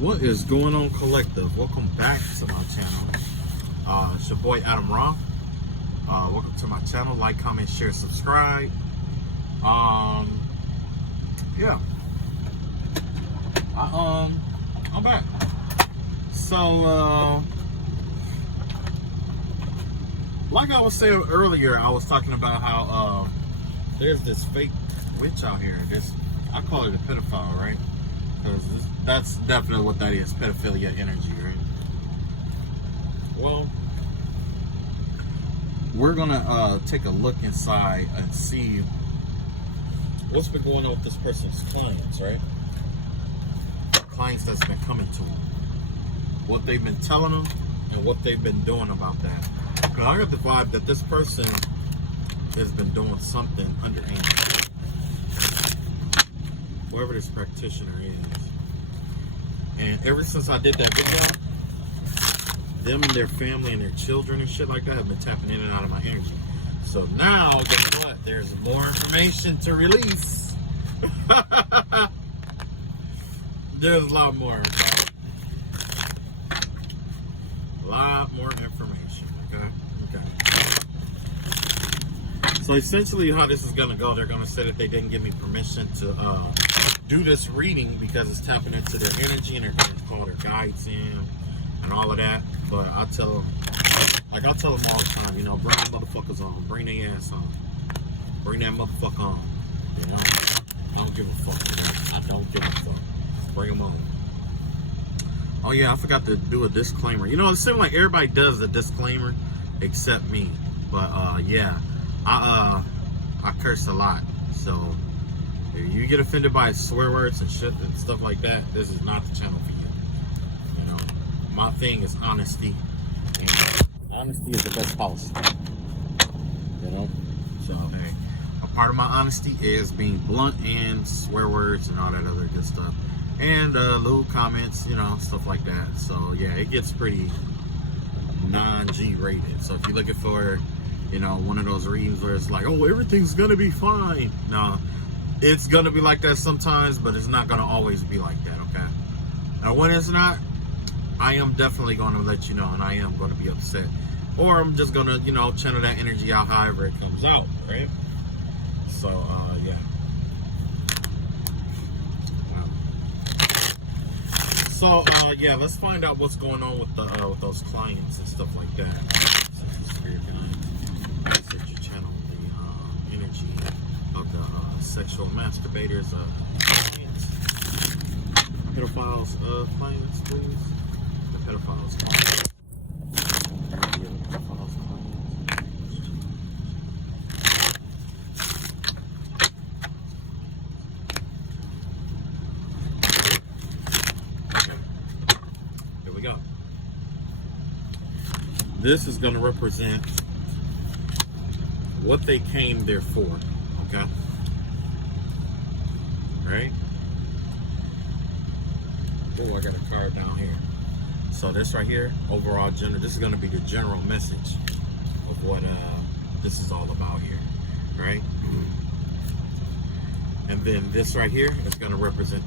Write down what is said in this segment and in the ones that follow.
What is going on, collective? Welcome back to my channel. It's your boy Adam Roth. Welcome to my channel. Like, comment, share, subscribe. Yeah. I'm back. So like I was saying earlier, I was talking about how there's this fake witch out here. I call it a pedophile, right? Because that's definitely what that is, pedophilia energy, right? Well, we're gonna take a look inside and see what's been going on with this person's clients, right? Clients that's been coming to them, what they've been telling them, and what they've been doing about that. Because I got the vibe that this person has been doing something underhand. Whoever this practitioner is. And ever since I did that video, them and their family and their children and shit like that have been tapping in and out of my energy. So now, guess what? There's more information to release. There's a lot more. A lot more information, okay? So essentially how this is gonna go, they're gonna say that they didn't give me permission to do this reading because it's tapping into their energy and they're gonna call their guides in and all of that. But I tell them, like I tell them all the time, you know, bring the motherfuckers on, bring their ass on, bring that motherfucker on. You know, I don't give a fuck. I don't give a fuck. Bring them on. Oh yeah, I forgot to do a disclaimer. You know, it seems like everybody does a disclaimer except me. But yeah, I curse a lot. So if you get offended by swear words and shit and stuff like that, this is not the channel for you. You know, my thing is honesty. And honesty is the best policy. You know? So hey, a part of my honesty is being blunt and swear words and all that other good stuff. And little comments, you know, stuff like that. So yeah, it gets pretty non-G rated. So if you're looking for, you know, one of those readings where it's like, oh, everything's gonna be fine. No, it's gonna be like that sometimes, but it's not gonna always be like that, okay? Now when it's not, I am definitely gonna let you know, and I am gonna be upset. Or I'm just gonna, you know, channel that energy out however it comes out, right? So yeah. So yeah, let's find out what's going on with the with those clients and stuff like that. Spirit guide, research your channel, the energy of the sexual masturbators, clients, pedophiles, clients, please. The pedophiles, clients. This is going to represent what they came there for, okay? Right? Oh, I got a card down here. So this right here, overall general, this is going to be the general message of what this is all about here, right? And then this right here is going to represent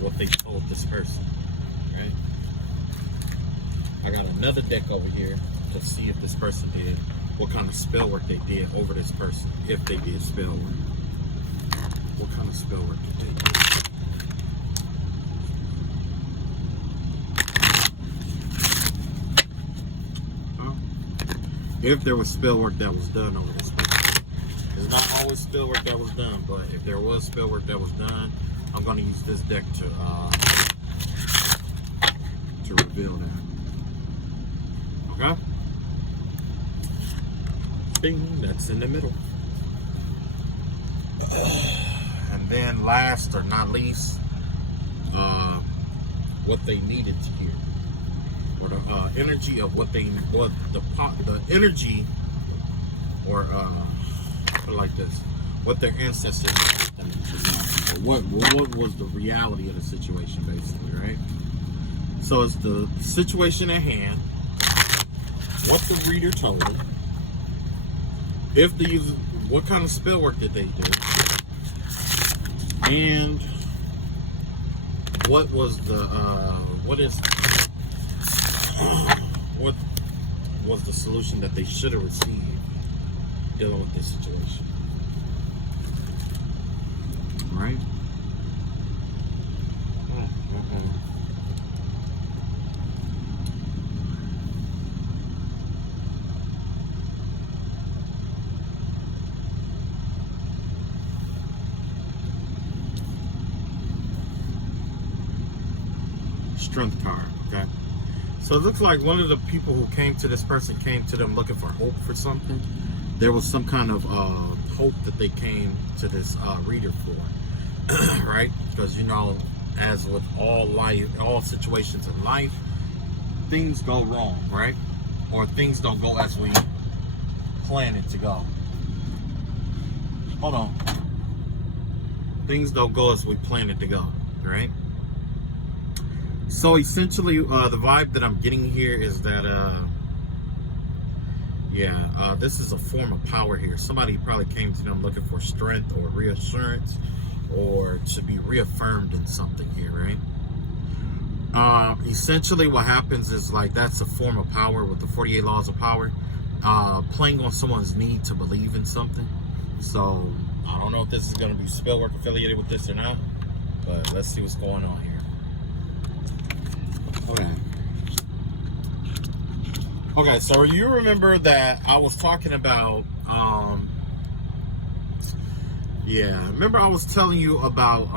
what they told this person, right? I got another deck over here to see if this person did, what kind of spell work they did over this person, if they did spell work. What kind of spell work did they do? If there was spell work that was done over this person. There's not always spell work that was done, but if there was spell work that was done, I'm going to use this deck to reveal that. Okay. Bing, that's in the middle. And then last or not least, what they needed to hear. Or the energy of what the energy, or put it like this, what their ancestors, what was the reality of the situation, basically, right? So it's the situation at hand, what the reader told them, if they use, what kind of spell work did they do, and what was the what was the solution that they should have received dealing with this situation. All right. Strength card, okay? So it looks like one of the people who came to this person came to them looking for hope for something. There was some kind of hope that they came to this reader for, right? Because, you know, as with all life, all situations in life, things go wrong, right? Or things don't go as we plan it to go. Hold on. Things don't go as we plan it to go, right? So essentially, the vibe that I'm getting here is that, this is a form of power here. Somebody probably came to them looking for strength or reassurance or to be reaffirmed in something here, right? Essentially what happens is like that's a form of power with the 48 laws of power, playing on someone's need to believe in something. So I don't know if this is going to be spell work affiliated with this or not, but let's see what's going on here. Okay, so you remember that I was talking about, remember I was telling you about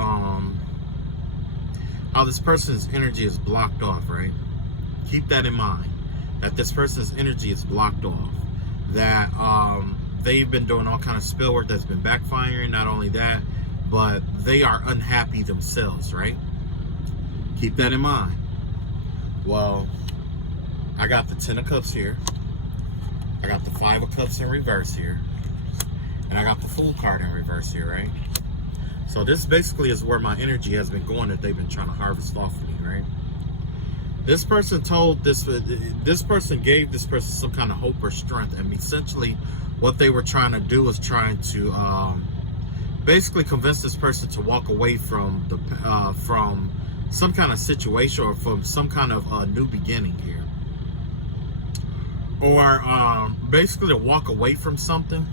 how this person's energy is blocked off, right? Keep that in mind, that this person's energy is blocked off, that they've been doing all kind of spell work that's been backfiring. Not only that, but they are unhappy themselves, right? Keep that in mind. Well, I got the 10 of Cups here. I got the 5 of Cups in reverse here. And I got the Fool card in reverse here, right? So this basically is where my energy has been going that they've been trying to harvest off of me, right? This person told this person gave this person some kind of hope or strength. And essentially what they were trying to do is trying to basically convince this person to walk away from the from some kind of situation or from some kind of new beginning here. Or basically to walk away from something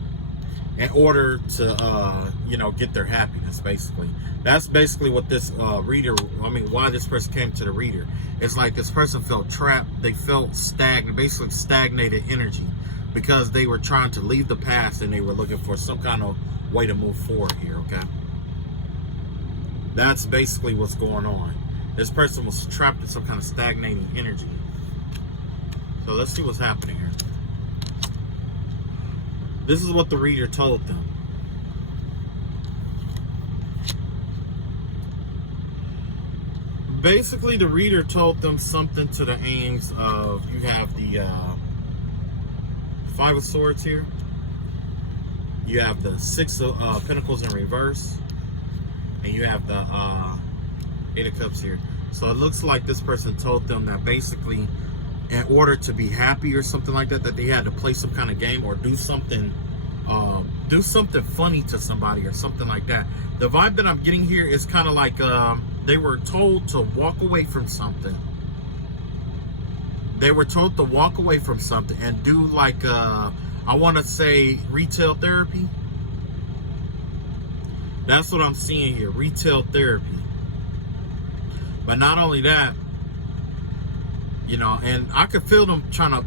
in order to, get their happiness, basically. That's basically what this why this person came to the reader. It's like this person felt trapped. They felt stagnant, basically stagnated energy because they were trying to leave the past and they were looking for some kind of way to move forward here, okay? That's basically what's going on. This person was trapped in some kind of stagnating energy. So let's see what's happening here. This is what the reader told them. Basically, the reader told them something to the aims of, you have the 5 of Swords here. You have the 6 of Pentacles in reverse. And you have the 8 of Cups here. So it looks like this person told them that basically in order to be happy or something like that, that they had to play some kind of game or do something funny to somebody or something like that. The vibe that I'm getting here is kind of like they were told to walk away from something. They were told to walk away from something and do like, I want to say retail therapy. That's what I'm seeing here, retail therapy. But not only that, and I could feel them trying to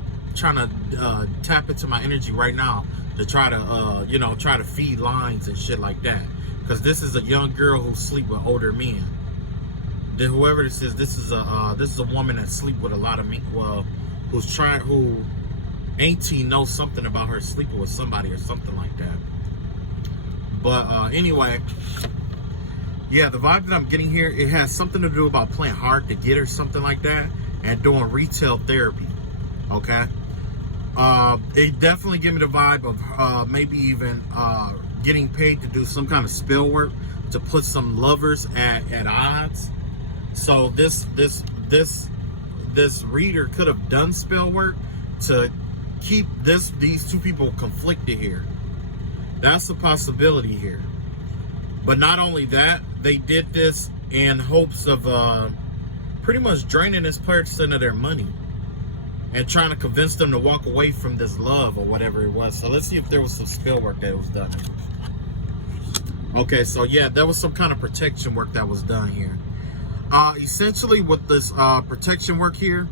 tap into my energy right now to try to, try to feed lines and shit like that. Because this is a young girl who sleep with older men. Then whoever this is a woman that sleep with a lot of men. Well, who auntie knows something about her sleeping with somebody or something like that. But anyway, yeah, the vibe that I'm getting here, it has something to do about playing hard to get or something like that. And doing retail therapy, okay? It definitely give me the vibe of maybe even getting paid to do some kind of spell work to put some lovers at odds. So this reader could have done spell work to keep these two people conflicted here. That's a possibility here. But not only that, they did this in hopes of pretty much draining this person of their money and trying to convince them to walk away from this love or whatever it was. So let's see if there was some spell work that was done. Okay, so yeah, there was some kind of protection work that was done here. Essentially with this protection work here,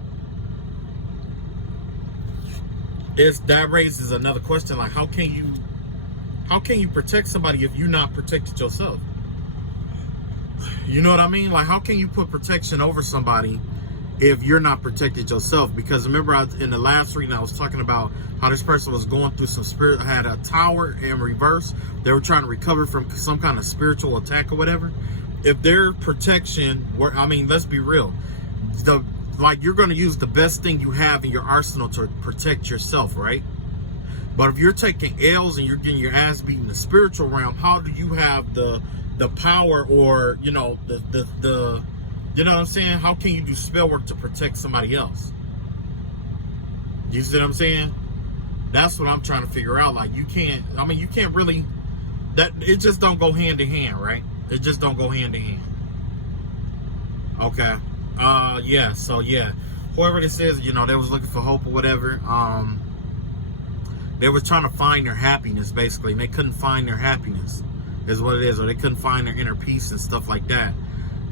that raises another question, like how can you protect somebody if you're not protected yourself? You know what I mean? Like, how can you put protection over somebody if you're not protected yourself? Because remember, in the last reading, I was talking about how this person was going through some had a tower in reverse. They were trying to recover from some kind of spiritual attack or whatever. If their protection were, I mean, let's be real, you're going to use the best thing you have in your arsenal to protect yourself, right? But if you're taking L's and you're getting your ass beat in the spiritual realm, how do you have the power, or you know, the you know what I'm saying? How can you do spell work to protect somebody else? You see what I'm saying? That's what I'm trying to figure out. Like, you can't really, that it just don't go hand in hand, right? It just don't go hand in hand. Okay. Yeah, so yeah. Whoever this is, you know, they was looking for hope or whatever. They were trying to find their happiness, basically, and they couldn't find their happiness, is what it is, or they couldn't find their inner peace and stuff like that.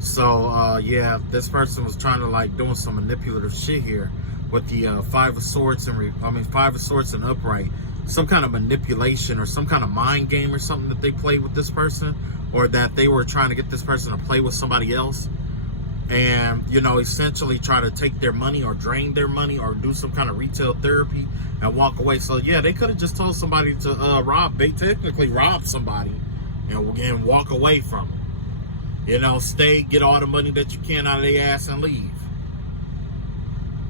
So yeah, this person was trying to like doing some manipulative shit here with the Five of Swords and upright, some kind of manipulation or some kind of mind game or something that they played with this person, or that they were trying to get this person to play with somebody else, and you know, essentially try to take their money or drain their money or do some kind of retail therapy and walk away. So yeah, they could have just told somebody to technically rob somebody and walk away from them. You know, stay, get all the money that you can out of their ass and leave.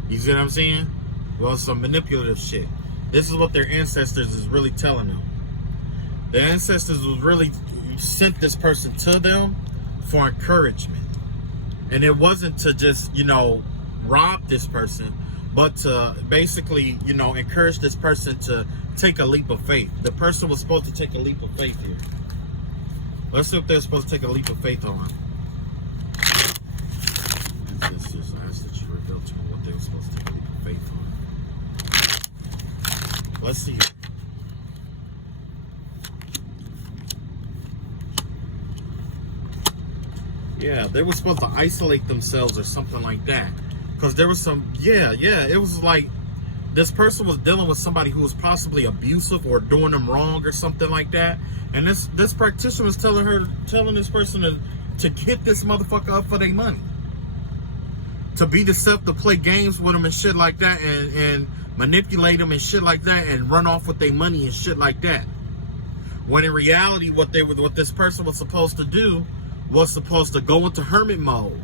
You see what I'm saying? Well, some manipulative shit. This is what their ancestors is really telling them. The ancestors was really sent this person to them for encouragement. And it wasn't to just, you know, rob this person, but to basically, you know, encourage this person to take a leap of faith. The person was supposed to take a leap of faith here. Let's see if they're supposed to take a leap of faith on him. This just asked that you reveal to me what they were supposed to take a leap of faith on. Let's see. Yeah, they were supposed to isolate themselves or something like that. Because there was some, yeah, it was like this person was dealing with somebody who was possibly abusive or doing them wrong or something like that. And this practitioner was telling this person to hit this motherfucker up for their money. To be deceptive, play games with them and shit like that, and manipulate them and shit like that, and run off with their money and shit like that. When in reality, what this person was supposed to do was supposed to go into hermit mode.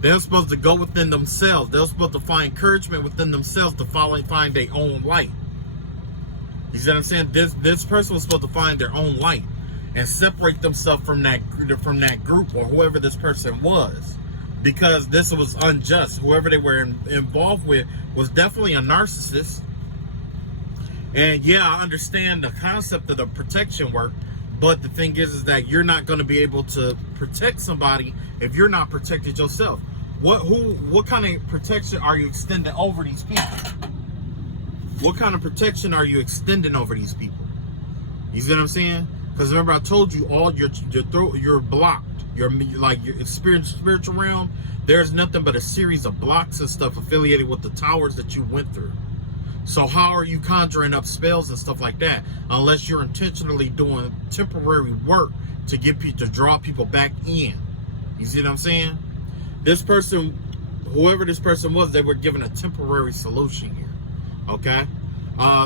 They were supposed to go within themselves. They were supposed to find encouragement within themselves to find their own light. You see what I'm saying? This person was supposed to find their own light and separate themselves from that group or whoever this person was, because this was unjust. Whoever they were involved with was definitely a narcissist. And yeah, I understand the concept of the protection work, but the thing is that you're not going to be able to protect somebody if you're not protected yourself. What kind of protection are you extending over these people? What kind of protection are you extending over these people? You see what I'm saying? Because remember, I told you all you're blocked. Your spiritual realm, there's nothing but a series of blocks and stuff affiliated with the towers that you went through. So how are you conjuring up spells and stuff like that unless you're intentionally doing temporary work to get people to draw people back in? You see what I'm saying? This person, whoever this person was, they were given a temporary solution here. Okay?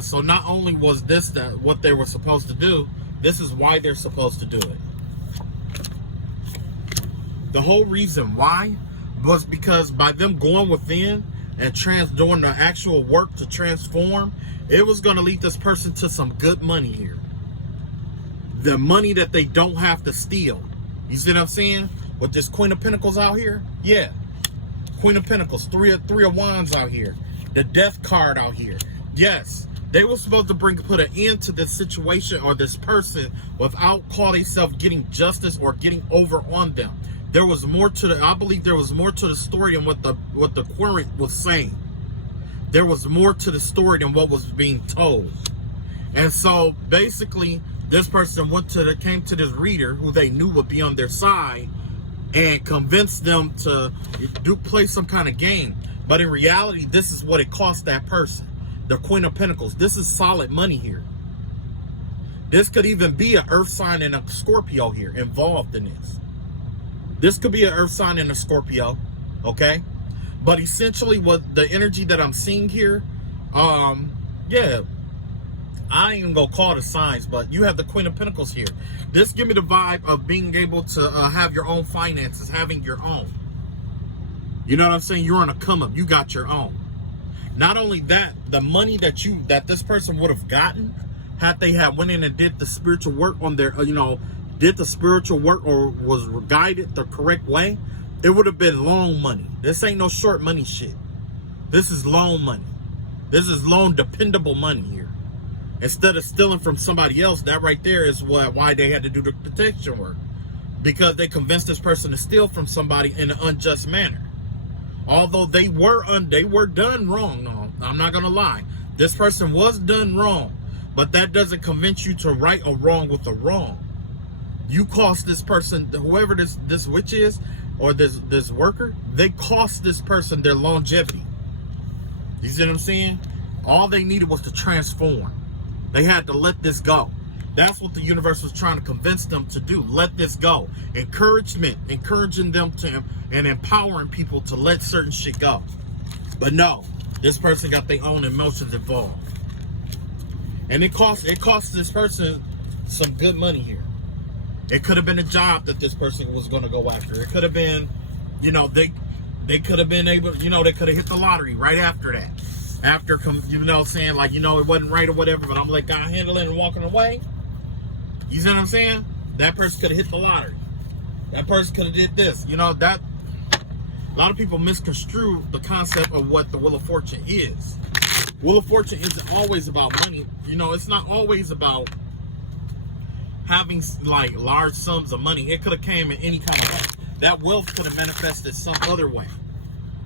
So not only was this what they were supposed to do, this is why they're supposed to do it. The whole reason why was because by them going within and doing the actual work to transform, it was going to lead this person to some good money here. The money that they don't have to steal. You see what I'm saying? With this Queen of Pentacles out here? Yeah. Queen of Pentacles. Three of Wands out here. The Death card out here. Yes. They were supposed to put an end to this situation or this person without call themselves getting justice or getting over on them. There was more to the, I believe there was more to the story than what the querent was saying. There was more to the story than what was being told. And so basically, this person came to this reader who they knew would be on their side and convinced them to play some kind of game. But in reality, this is what it cost that person. The Queen of Pentacles. This is solid money here. This could even be an earth sign and a Scorpio here involved in this. This could be an earth sign and a Scorpio, okay? But essentially what the energy that I'm seeing here, yeah, I ain't even gonna call it signs, but you have the Queen of Pentacles here. This give me the vibe of being able to have your own finances, having your own. You know what I'm saying? You're on a come up. You got your own. Not only that, the money that this person would have gotten had they went in and did the spiritual work on their, did the spiritual work or was guided the correct way, it would have been loan money. This ain't no short money shit. This is loan money. This is loan dependable money here. Instead of stealing from somebody else, that right there is why they had to do the protection work. Because they convinced this person to steal from somebody in an unjust manner. Although they were done wrong. No, I'm not gonna lie. This person was done wrong, but that doesn't convince you to right a wrong with a wrong. You cost this person, whoever this witch is, or this worker, they cost this person their longevity. You see what I'm saying? All they needed was to transform. They had to let this go. That's what the universe was trying to convince them to do. Let this go. Encouragement, encouraging them to, and empowering people to let certain shit go. But no, this person got their own emotions involved. And it cost this person some good money here. It could have been a job that this person was going to go after. It could have been, they could have been able, they could have hit the lottery right after that. After, saying like, it wasn't right or whatever, but I'm like, God handling and walking away. You see what I'm saying? That person could have hit the lottery. That person could have did this. That a lot of people misconstrue the concept of what the Wheel of Fortune is. Wheel of Fortune isn't always about money. It's not always about having like large sums of money. It could have came in any kind of way. That wealth could have manifested some other way.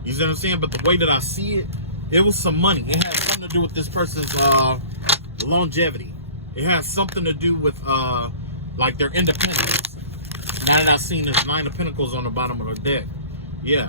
You see what I'm saying? But the way that I see it, it was some money. It had something to do with this person's longevity. It has something to do with like their independence. Now that I've seen this 9 of Pentacles on the bottom of the deck. Yeah.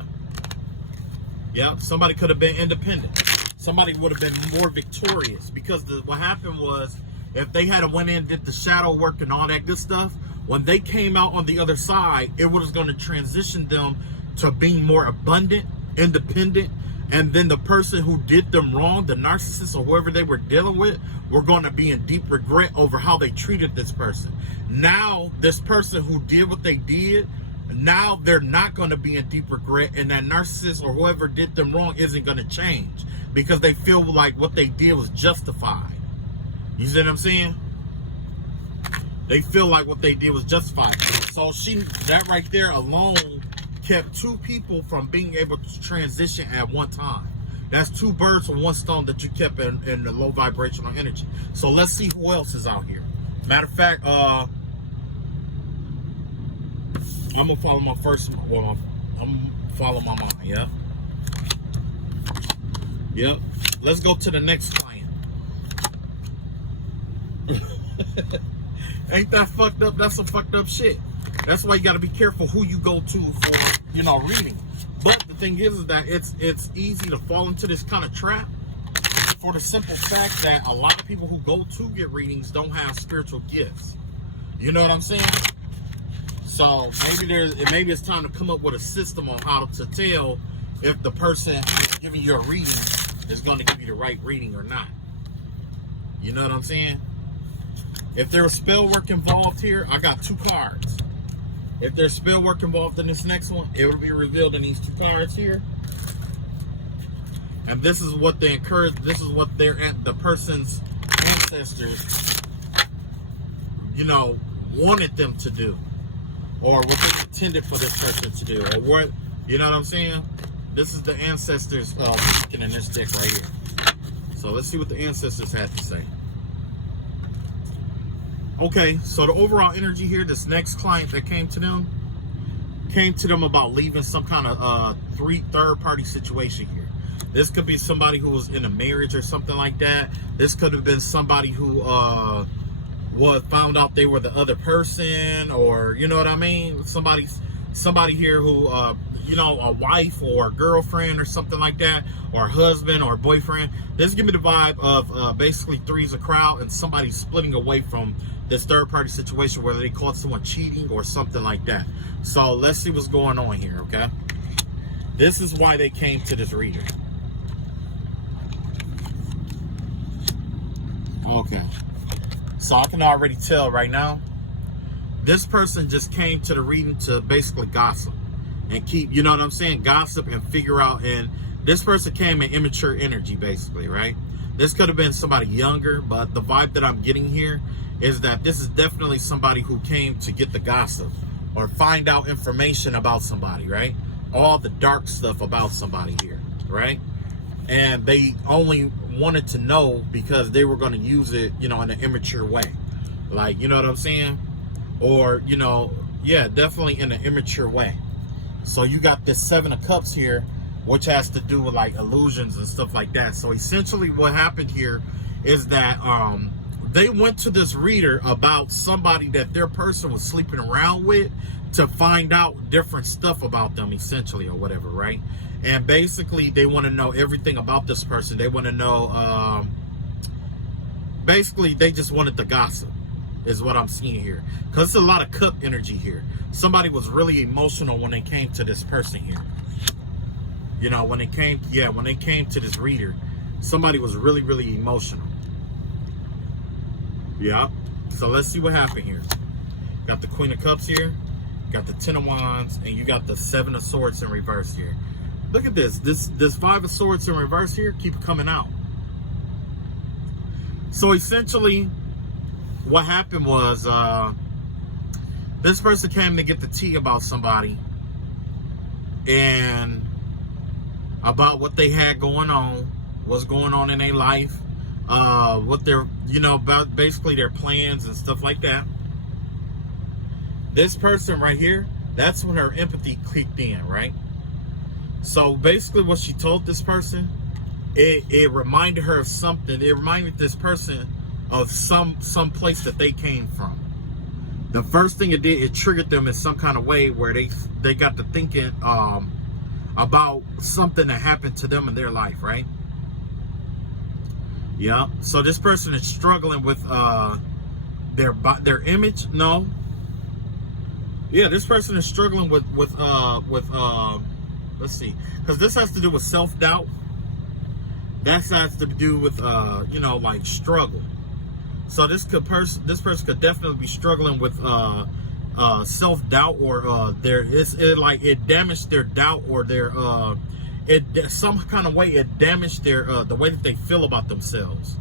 Yeah, somebody could have been independent. Somebody would have been more victorious. Because what happened was, if they had went in and did the shadow work and all that good stuff, when they came out on the other side, it was going to transition them to being more abundant, independent, and then the person who did them wrong, the narcissist or whoever they were dealing with, were going to be in deep regret over how they treated this person. Now, this person who did what they did, now they're not going to be in deep regret, and that narcissist or whoever did them wrong isn't going to change because they feel like what they did was justified. You see what I'm saying? They feel like what they did was justified. So that right there alone kept 2 people from being able to transition at one time. That's 2 birds with 1 stone that you kept in the low vibrational energy. So let's see who else is out here. Matter of fact, I'm gonna follow my first. Well, I'm gonna follow my mind. Yeah. Yep. Let's go to the next client. Ain't that fucked up? That's some fucked up shit. That's why you got to be careful who you go to for, reading. But the thing is that it's easy to fall into this kind of trap for the simple fact that a lot of people who go to get readings don't have spiritual gifts. You know what I'm saying? So maybe it's time to come up with a system on how to tell if the person giving you a reading is going to give you the right reading or not. You know what I'm saying? If there's spell work involved here, I got 2 cards. If there's spell work involved in this next one, it will be revealed in these 2 cards here. And this is what they encourage. This is what the person's ancestors, wanted them to do, or what they intended for this person to do, or what, you know what I'm saying? This is the ancestors looking in this deck right here. So let's see what the ancestors had to say. Okay, so the overall energy here, this next client that came to them came to them about leaving some kind of third party situation here. This could be somebody who was in a marriage or something like that. This could have been somebody who found out they were the other person, or you know what I mean? Somebody here who you know, a wife or a girlfriend or something like that, or a husband or a boyfriend. This give me the vibe of basically three's a crowd and somebody splitting away from this third party situation, whether they caught someone cheating or something like that. So let's see what's going on here, okay? This is why they came to this reader. Okay. So I can already tell right now, this person just came to the reading to basically gossip and keep, you know what I'm saying? Gossip and figure out. And this person came in immature energy, basically, right? This could have been somebody younger, but the vibe that I'm getting here is that this is definitely somebody who came to get the gossip or find out information about somebody, right? All the dark stuff about somebody here, right? And they only wanted to know because they were going to use it, you know, in an immature way. Like, you know what I'm saying? Or, you know, yeah, definitely in an immature way. So you got this Seven of Cups here, which has to do with like illusions and stuff like that. So essentially what happened here is that they went to this reader about somebody that their person was sleeping around with to find out different stuff about them, essentially, or whatever, right? And basically they want to know everything about this person. They want to know, basically they just wanted the gossip, is what I'm seeing here. Because it's a lot of cup energy here. Somebody was really emotional when they came to this person here. You know, when they came to this reader, somebody was really, really emotional. Yeah. So let's see what happened here. Got the Queen of Cups here, got the Ten of Wands, and you got the Seven of Swords in reverse here. Look at this. This Five of Swords in reverse here keep coming out. So essentially, what happened was this person came to get the tea about somebody and about what they had going on, what's going on in their life, what their, you know, about basically their plans and stuff like that. This person right here, that's when her empathy kicked in, right? So basically what she told this person, it reminded her of something. It reminded this person of some place that they came from. The first thing it did, it triggered them in some kind of way where they got to thinking about something that happened to them in their life, right? Yeah. So this person is struggling with their image. No. Yeah, this person is struggling with let's see, because this has to do with self-doubt. That has to do with you know, like struggle. So this person could definitely be struggling with self-doubt, or it damaged their doubt, or their some kind of way it damaged their the way that they feel about themselves,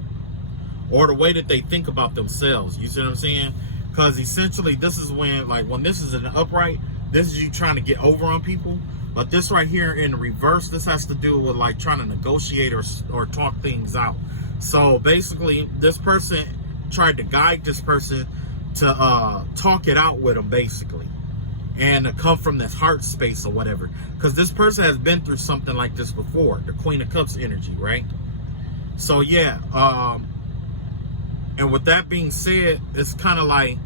or the way that they think about themselves. You see what I'm saying? Because essentially this is when this is an upright, this is you trying to get over on people. But this right here in the reverse, this has to do with like trying to negotiate or talk things out. So basically this person tried to guide this person to talk it out with them, basically, and to come from this heart space or whatever, because this person has been through something like this before, the Queen of Cups energy, right? So yeah, and with that being said, it's kind of like,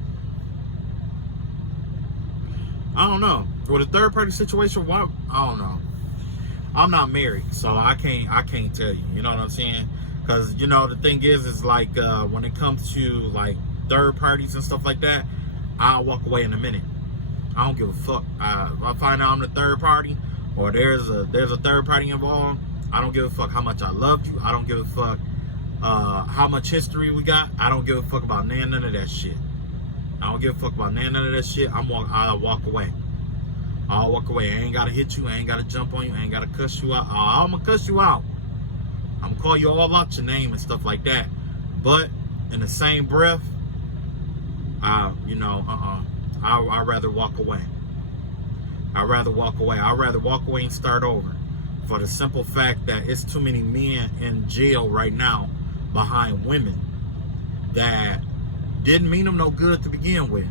I don't know, with a third party situation, why, I don't know. I'm not married, so I can't tell you, you know what I'm saying? Because, you know, the thing is like, when it comes to like third parties and stuff like that, I'll walk away in a minute. I don't give a fuck. If I find out I'm the third party, or there's a third party involved, I don't give a fuck how much I loved you. I don't give a fuck how much history we got. I don't give a fuck about none of that shit. I don't give a fuck about none of that shit. I'll walk away. I'll walk away. I ain't gotta hit you. I ain't gotta jump on you. I ain't gotta cuss you out. I'm gonna cuss you out. I'm gonna call you all out your name and stuff like that. But in the same breath, I'd rather walk away. I'd rather walk away. I'd rather walk away and start over. For the simple fact that it's too many men in jail right now behind women that didn't mean them no good to begin with.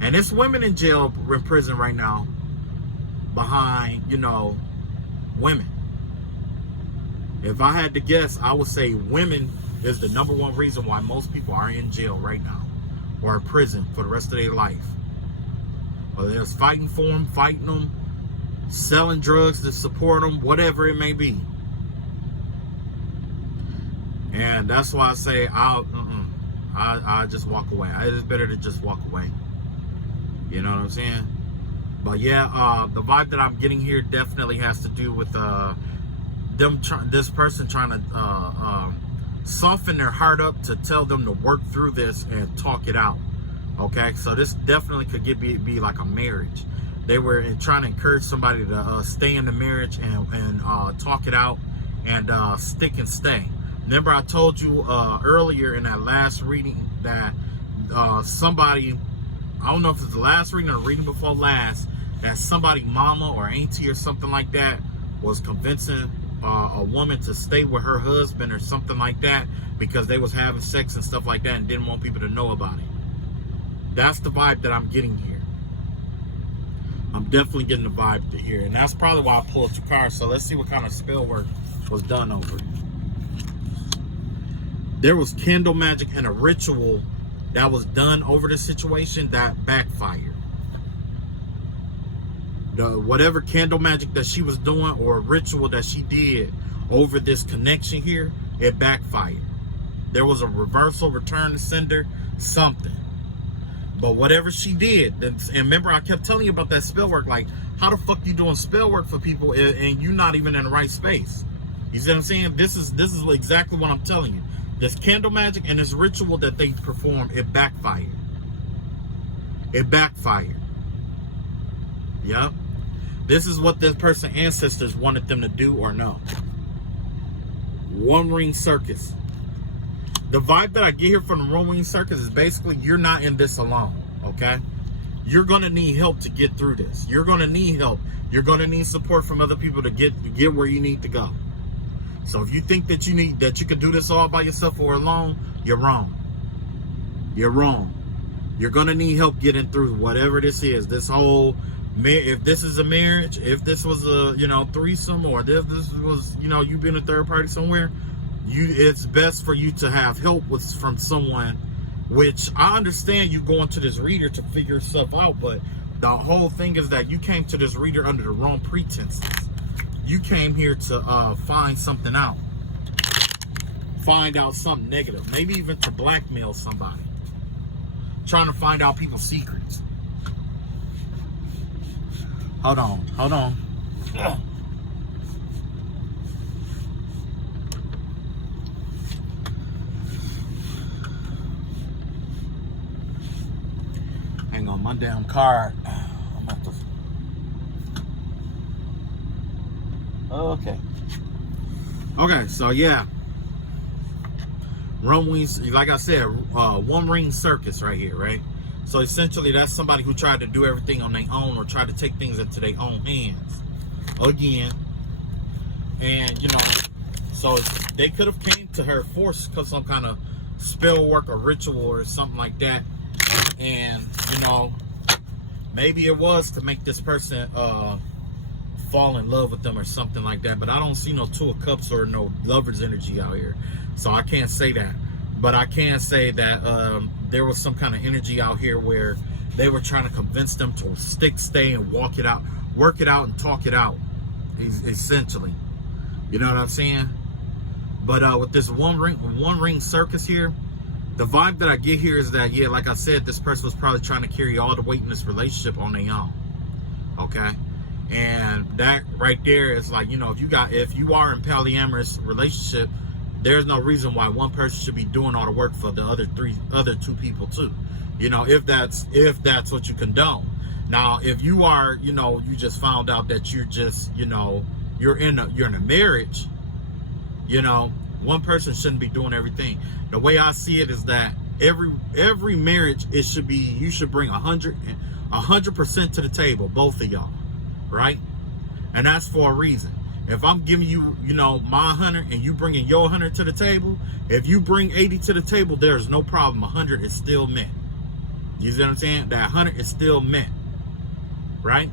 And it's women in jail, in prison right now, behind, you know, women. If I had to guess, I would say women is the #1 reason why most people are in jail right now or in prison for the rest of their life. Whether they're fighting for them, fighting them, selling drugs to support them, whatever it may be. And that's why I say I just walk away. It's better to just walk away. You know what I'm saying? But yeah, the vibe that I'm getting here definitely has to do with this person trying to soften their heart up to tell them to work through this and talk it out. Okay, so this definitely could be like a marriage. They were trying to encourage somebody to stay in the marriage and talk it out and stick and stay. Remember, I told you earlier in that last reading that somebody, I don't know if it's the last reading or reading before last, that somebody, mama or auntie or something like that, was convincing a woman to stay with her husband or something like that because they was having sex and stuff like that and didn't want people to know about it. That's the vibe that I'm getting here. I'm definitely getting the vibe here, and that's probably why I pulled two cards. So let's see what kind of spell work was done over it. There was candle magic and a ritual that was done over the situation that backfired. Whatever candle magic that she was doing or ritual that she did over this connection here, it backfired. There was a reversal, return to sender, something. But whatever she did, and remember I kept telling you about that spell work, like how the fuck you doing spell work for people and you're not even in the right space? You see what I'm saying? This is exactly what I'm telling you. This candle magic and this ritual that they performed, it backfired. It backfired. Yep. This is what this person's ancestors wanted them to do or no. One ring circus. The vibe that I get here from the one ring circus is basically you're not in this alone, okay? You're going to need help to get through this. You're going to need help. You're going to need support from other people to get where you need to go. So if you think that you can do this all by yourself or alone, you're wrong. You're wrong. You're going to need help getting through whatever this is. This whole, if this is a marriage, if this was a, threesome, or this was, you've been a third party somewhere, it's best for you to have help from someone, which I understand you going to this reader to figure yourself out, but the whole thing is that you came to this reader under the wrong pretenses. You came here to find something out. Find out something negative. Maybe even to blackmail somebody. Trying to find out people's secrets. Hold on. Ugh. Hang on, my damn card. I'm about to... Okay, so yeah. Rumwings, like I said, one ring circus right here, right? So essentially that's somebody who tried to do everything on their own or tried to take things into their own hands. Again. And, so they could have came to her forced because some kind of spell work or ritual or something like that. And, maybe it was to make this person fall in love with them or something like that, but I don't see no Two of Cups or no Lover's energy out here, so I can't say that. But I can say that there was some kind of energy out here where they were trying to convince them to stay and work it out and talk it out, essentially. You know what I'm saying? But with this one ring circus here, the vibe that I get here is that, yeah, like I said, this person was probably trying to carry all the weight in this relationship on their own. Okay? And that right there is like, if you are in polyamorous relationship, there's no reason why one person should be doing all the work for the other two people too. If that's what you condone. Now, if you are, you just found out that you're just, you're in a marriage, one person shouldn't be doing everything. The way I see it is that every marriage, you should bring 100% to the table, both of y'all. Right? And that's for a reason. If I'm giving you, my 100 and you bringing your 100 to the table, if you bring 80 to the table, there's no problem. 100 is still met. You see what I'm saying? That 100 is still met. Right?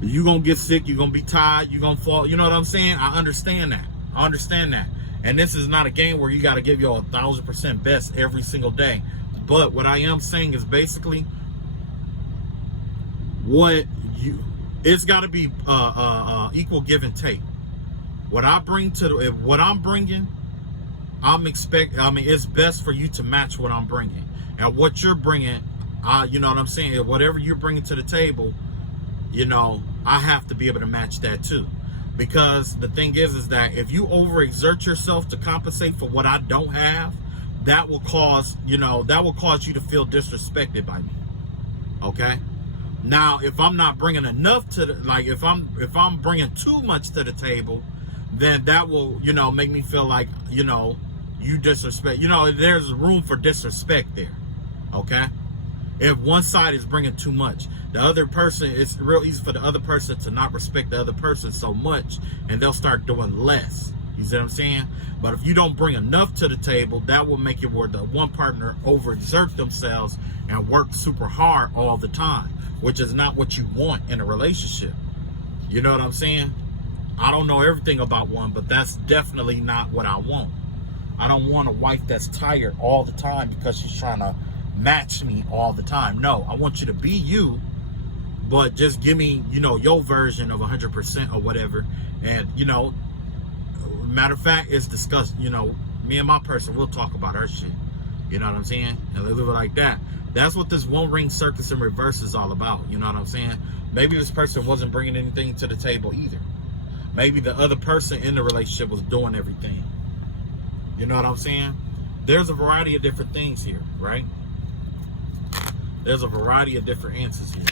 You're going to get sick. You're going to be tired. You're going to fall. You know what I'm saying? I understand that. I understand that. And this is not a game where you got to give your 1,000% best every single day. But what I am saying is basically it's got to be equal give and take. What I'm bringing, it's best for you to match what I'm bringing. And what you're bringing, you know what I'm saying? Whatever you're bringing to the table, you know, I have to be able to match that too. Because the thing is that if you overexert yourself to compensate for what I don't have, that will cause, you know, you to feel disrespected by me. Okay? Now, if I'm not bringing enough to the, like, if I'm bringing too much to the table, then that will, you know, make me feel like, you know, you disrespect. You know, there's room for disrespect there. Okay? If one side is bringing too much, the other person, it's real easy for the other person to not respect the other person so much, and they'll start doing less. You see what I'm saying? But if you don't bring enough to the table, that will make it where the one partner overexert themselves and work super hard all the time, which is not what you want in a relationship. You know what I'm saying? I don't know everything about one, but that's definitely not what I want. I don't want a wife that's tired all the time because she's trying to match me all the time. No, I want you to be you, but just give me, you know, your version of 100% or whatever. And, you know, matter of fact, it's discussed. You know, me and my person, we'll talk about our shit. You know what I'm saying? And live it like that. That's what this one ring circus in reverse is all about. You know what I'm saying? Maybe this person wasn't bringing anything to the table either. Maybe the other person in the relationship was doing everything. You know what I'm saying? There's a variety of different things here, right? There's a variety of different answers here.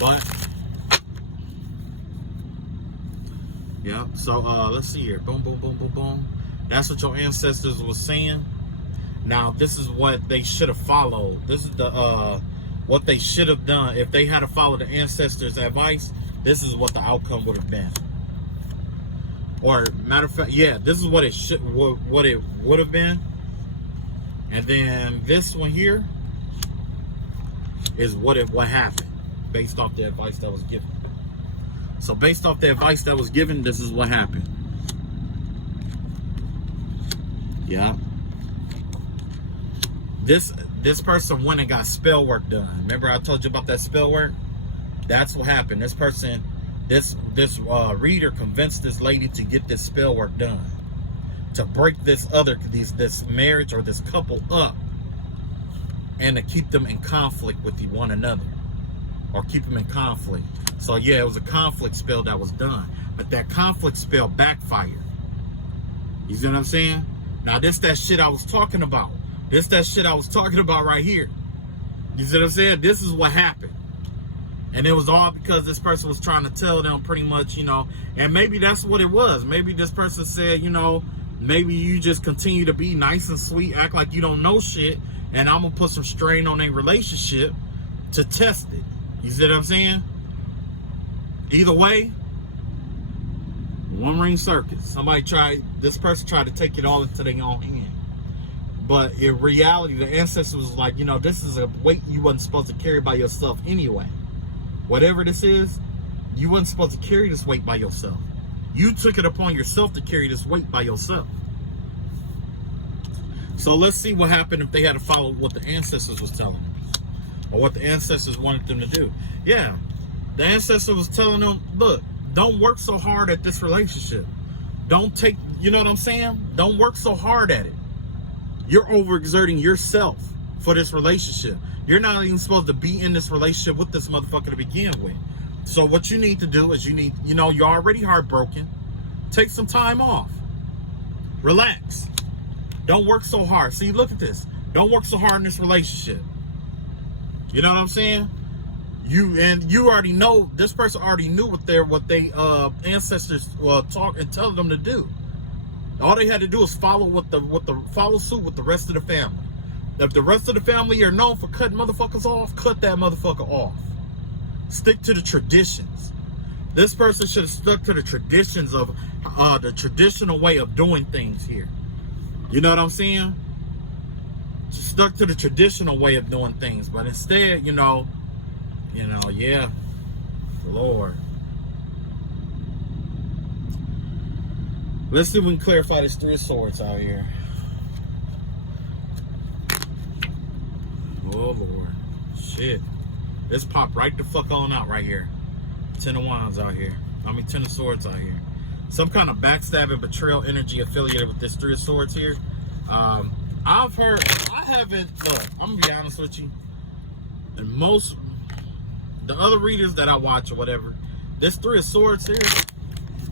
But, yeah, so let's see here. Boom, boom, boom, boom, boom. That's what your ancestors were saying. Now, this is what they should have followed. This is the what they should have done. If they had to follow the ancestors' advice, this is what the outcome would have been. Or, matter of fact, yeah, this is what it would have been. And then this one here is what happened based off the advice that was given. So based off the advice that was given, this is what happened. Yeah. This person went and got spell work done. Remember I told you about that spell work? That's what happened. This person, this reader convinced this lady to get this spell work done, to break this marriage or this couple up, and to keep them in conflict with one another, or keep them in conflict. So yeah, it was a conflict spell that was done, but that conflict spell backfired. You see what I'm saying? Now this that shit I was talking about. This that shit I was talking about right here. You see what I'm saying? This is what happened. And it was all because this person was trying to tell them pretty much, you know, and maybe that's what it was. Maybe this person said, you know, maybe you just continue to be nice and sweet, act like you don't know shit, and I'm going to put some strain on a relationship to test it. You see what I'm saying? Either way, one ring circus. This person tried to take it all into their own hand. But in reality, the ancestor was like, you know, this is a weight you wasn't supposed to carry by yourself anyway. Whatever this is, you wasn't supposed to carry this weight by yourself. You took it upon yourself to carry this weight by yourself. So let's see what happened if they had to follow what the ancestors was telling them, or what the ancestors wanted them to do. Yeah, the ancestor was telling them, look, don't work so hard at this relationship. Don't take, you know what I'm saying? Don't work so hard at it. You're overexerting yourself for this relationship. You're not even supposed to be in this relationship with this motherfucker to begin with. So what you need to do is you know, you're already heartbroken. Take some time off. Relax. Don't work so hard. See, look at this. Don't work so hard in this relationship. You know what I'm saying? You already know, this person already knew what they ancestors talk and tell them to do. All they had to do is follow follow suit with the rest of the family. If the rest of the family are known for cutting motherfuckers off, cut that motherfucker off. Stick to the traditions. This person should have stuck to the traditions of the traditional way of doing things here. You know what I'm saying? Stuck to the traditional way of doing things, but instead, yeah. Lord. Let's see if we can clarify this Three of Swords out here. Oh, Lord. Shit. This popped right the fuck on out right here. 10 of Wands out here. I mean, 10 of Swords out here. Some kind of backstabbing, betrayal energy affiliated with this Three of Swords here. I've heard, I haven't, I'm going to be honest with you. The other readers that I watch or whatever, this Three of Swords here,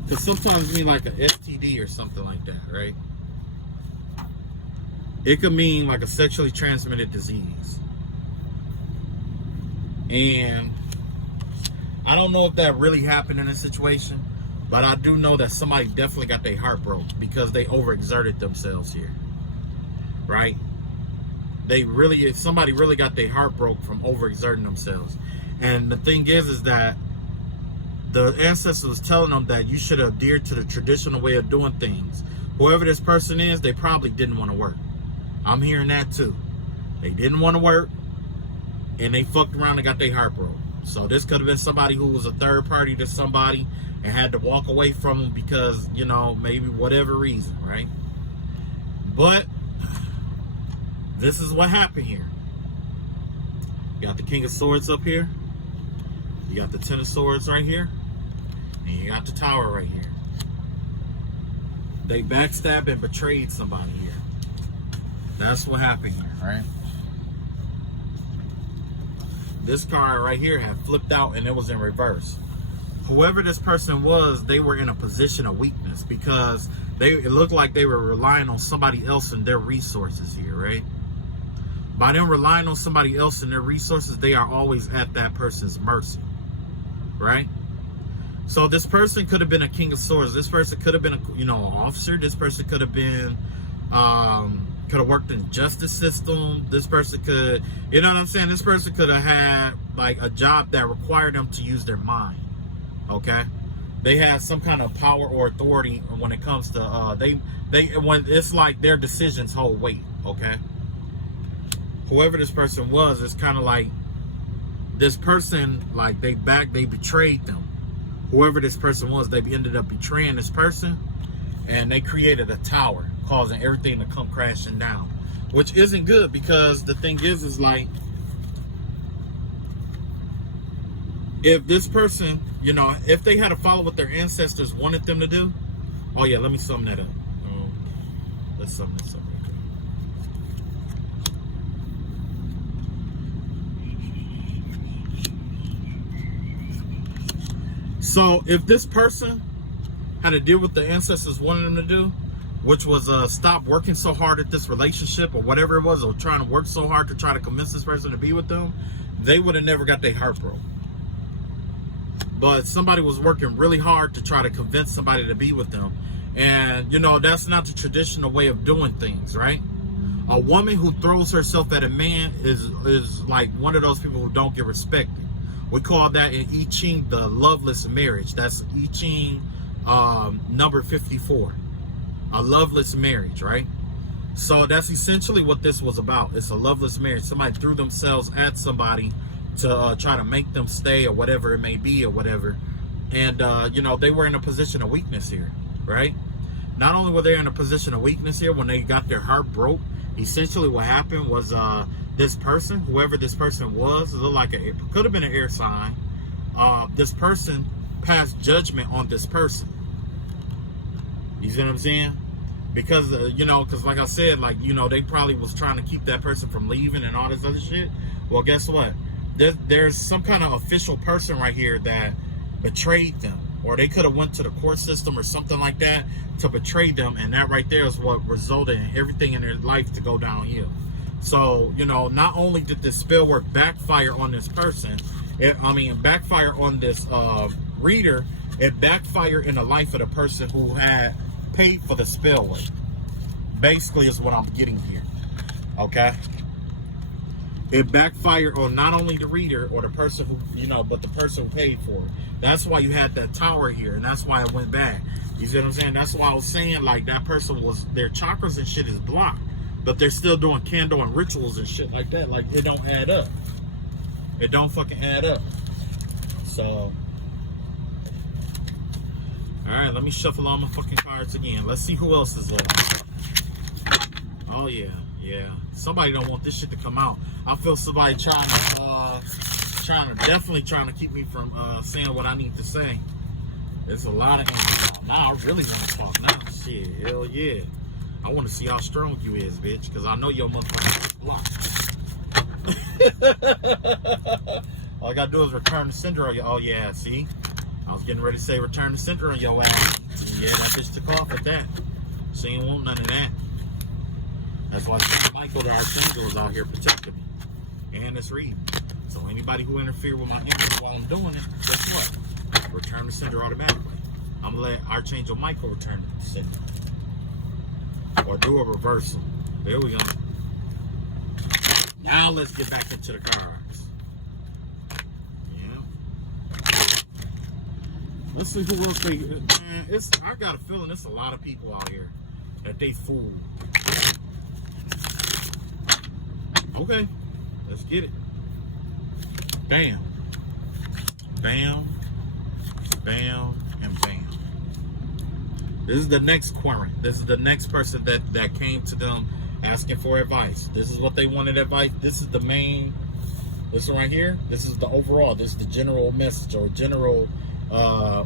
could sometimes mean like an STD or something like that, right? It could mean like a sexually transmitted disease. And I don't know if that really happened in this situation, but I do know that somebody definitely got their heart broke because they overexerted themselves here, right? Somebody really got their heart broke from overexerting themselves. And the thing is that the ancestor was telling them that you should adhere to the traditional way of doing things. Whoever this person is, they probably didn't want to work. I'm hearing that too. They didn't want to work, and they fucked around and got their heart broke. So this could have been somebody who was a third party to somebody and had to walk away from them because, you know, maybe whatever reason, right? But this is what happened here. You got the King of Swords up here. You got the 10 of Swords right here. And you got the Tower right here. They backstabbed and betrayed somebody here. That's what happened here, right? This card right here had flipped out and it was in reverse. Whoever this person was, they were in a position of weakness because it looked like they were relying on somebody else and their resources here, right? By them relying on somebody else and their resources, they are always at that person's mercy, right? So this person could have been a King of Swords. This person could have been an officer. This person could have been, could have worked in the justice system. This person could, you know what I'm saying? This person could have had like a job that required them to use their mind. Okay, they have some kind of power or authority when it comes to when it's like their decisions hold weight. Okay, whoever this person was, it's kind of like this person, like they betrayed them. Whoever this person was, they ended up betraying this person, and they created a tower, causing everything to come crashing down, which isn't good because the thing is like, if this person, if they had to follow what their ancestors wanted them to do, oh yeah, let me sum that up. Let's sum this up. So if this person had to deal with the ancestors wanted them to do, which was stop working so hard at this relationship or whatever it was, or trying to work so hard to try to convince this person to be with them, they would have never got their heart broke. But somebody was working really hard to try to convince somebody to be with them. And, that's not the traditional way of doing things, right? A woman who throws herself at a man is like one of those people who don't get respected. We call that in I Ching the loveless marriage. That's I Ching number 54. A loveless marriage, right? So that's essentially what this was about. It's a loveless marriage. Somebody threw themselves at somebody to try to make them stay or whatever it may be or whatever. And, they were in a position of weakness here, right? Not only were they in a position of weakness here, when they got their heart broke, essentially what happened was this person, whoever this person was, it looked like it could have been an air sign. This person passed judgment on this person. You see what I'm saying? Because, because like I said, like, they probably was trying to keep that person from leaving and all this other shit. Well, guess what? There's some kind of official person right here that betrayed them, or they could have went to the court system or something like that to betray them, and that right there is what resulted in everything in their life to go downhill. So, not only did this spell work backfire on this person, backfire on this reader, it backfired in the life of the person who had paid for the spell work. Basically is what I'm getting here, okay? It backfired on not only the reader or the person who, but the person who paid for it. That's why you had that tower here, and that's why it went bad. You see what I'm saying? That's why I was saying, like, that person their chakras and shit is blocked, but they're still doing candle and rituals and shit like that. Like, it don't add up. It don't fucking add up. So, All right, let me shuffle all my fucking cards again. Let's see who else is left. Oh yeah, yeah. Somebody don't want this shit to come out. I feel somebody definitely trying to keep me from saying what I need to say. There's a lot of energy. Now I really want to talk now. Shit, hell yeah. I want to see how strong you is, bitch, because I know your motherfucking block. All I gotta do is return the sender on you. Oh yeah, see? I was getting ready to say return the sender on your ass. Yeah, that bitch took off at that. She ain't want none of that. That's why Michael the Archangel is out here protecting me. And it's reading. So anybody who interfere with my energy while I'm doing it, guess what? Return the sender automatically. I'm gonna let Archangel Michael return the sender. Or do a reversal. There we go. Now let's get back into the cards. Yeah. Let's see who else they. Man, I got a feeling there's a lot of people out here that they fool. Okay, let's get it. Bam, bam, bam, and bam. This is the next querent. This is the next person that came to them asking for advice. This is what they wanted advice. This is the main. This one right here. This is the overall. This is the general message or general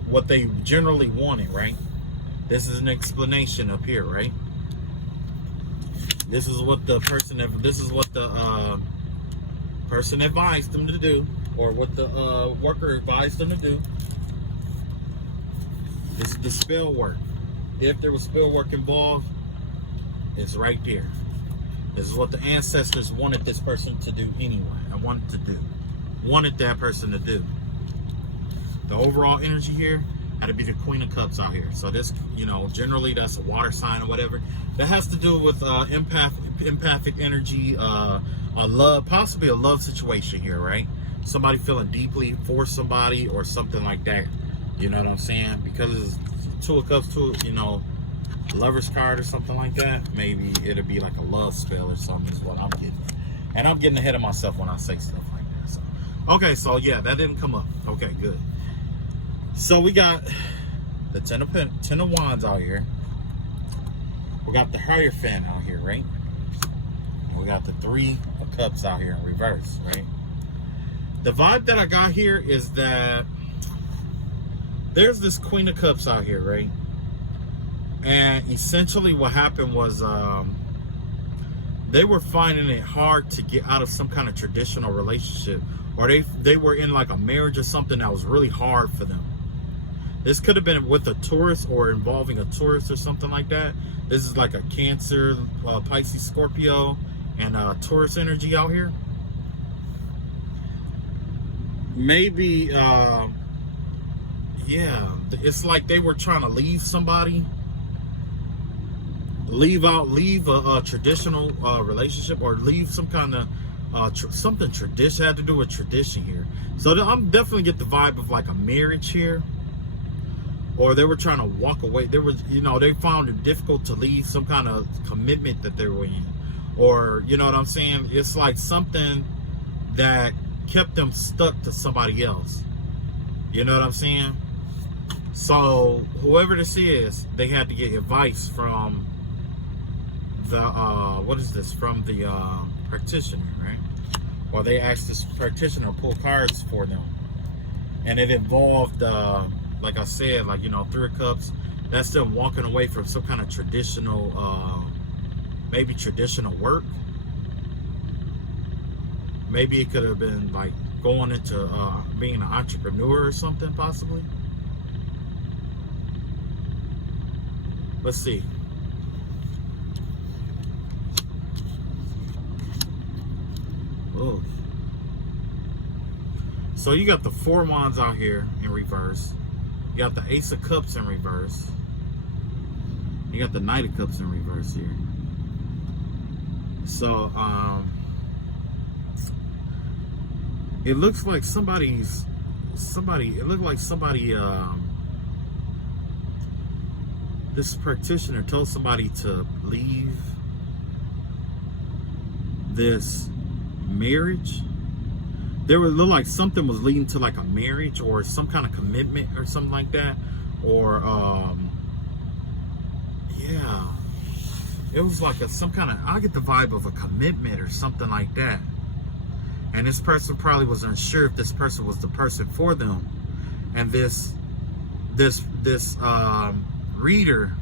what they generally wanted, right? This is an explanation up here, right? This is what the person. This is what the person advised them to do, or what the worker advised them to do. This is the spell work. If there was spell work involved, it's right there. This is what the ancestors wanted this person to do anyway. Wanted that person to do. The overall energy here had to be the Queen of Cups out here. So this, you know, generally that's a water sign or whatever. That has to do with empathic energy, a love, possibly a love situation here, right? Somebody feeling deeply for somebody or something like that. You know what I'm saying? Because it's Two of Cups, you know, Lover's card or something like that. Maybe it'll be like a love spell or something is what I'm getting. And I'm getting ahead of myself when I say stuff like that. So, okay, so yeah, that didn't come up. Okay, good. So we got the Ten of Wands out here. We got the Hierophant out here, right? We got the Three of Cups out here in reverse, right? The vibe that I got here is that there's this Queen of Cups out here, right? And essentially what happened was they were finding it hard to get out of some kind of traditional relationship, or they were in like a marriage or something that was really hard for them. This could have been with a Taurus or involving a Taurus or something like that. This is like a Cancer, Pisces, Scorpio, and Taurus energy out here. Maybe, yeah, it's like they were trying to leave somebody. Leave a traditional relationship, or leave some kind of something tradition, had to do with tradition here. So I'm definitely get the vibe of like a marriage here, or they were trying to walk away. There was, you know, they found it difficult to leave some kind of commitment that they were in, or you know what I'm saying. It's like something that kept them stuck to somebody else. You know what I'm saying? So whoever this is, they had to get advice from the what is this, from the practitioner, right? Or they asked this practitioner to pull cards for them, and it involved like I said, like, you know, Three of Cups. That's them walking away from some kind of traditional maybe traditional work. Maybe it could have been like going into being an entrepreneur or something, possibly. Let's see. Oh. So you got the Four Wands out here in reverse. You got the Ace of Cups in reverse. You got the Knight of Cups in reverse here. So, it looks like somebody, it looked like somebody, this practitioner told somebody to leave this marriage. There would look like something was leading to like a marriage or some kind of commitment or something like that, or yeah, it was like some kind of, I get the vibe of a commitment or something like that. And this person probably was unsure if this person was the person for them. And this reader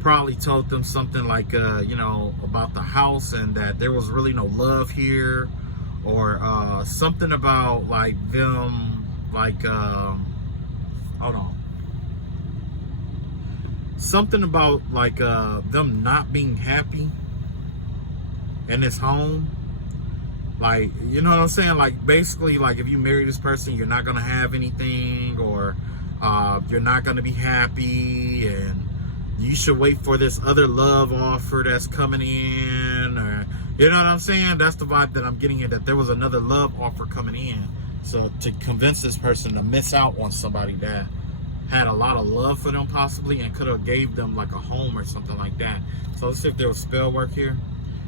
probably told them something like, you know, about the house and that there was really no love here, or something about like them, like, hold on. Something about like them not being happy in this home. Like, you know what I'm saying? Like, basically, like, if you marry this person, you're not going to have anything, or you're not going to be happy, and you should wait for this other love offer that's coming in, or, you know what I'm saying? That's the vibe that I'm getting here, that there was another love offer coming in. So to convince this person to miss out on somebody that had a lot of love for them possibly, and could have gave them like a home or something like that. So let's see if there was spell work here.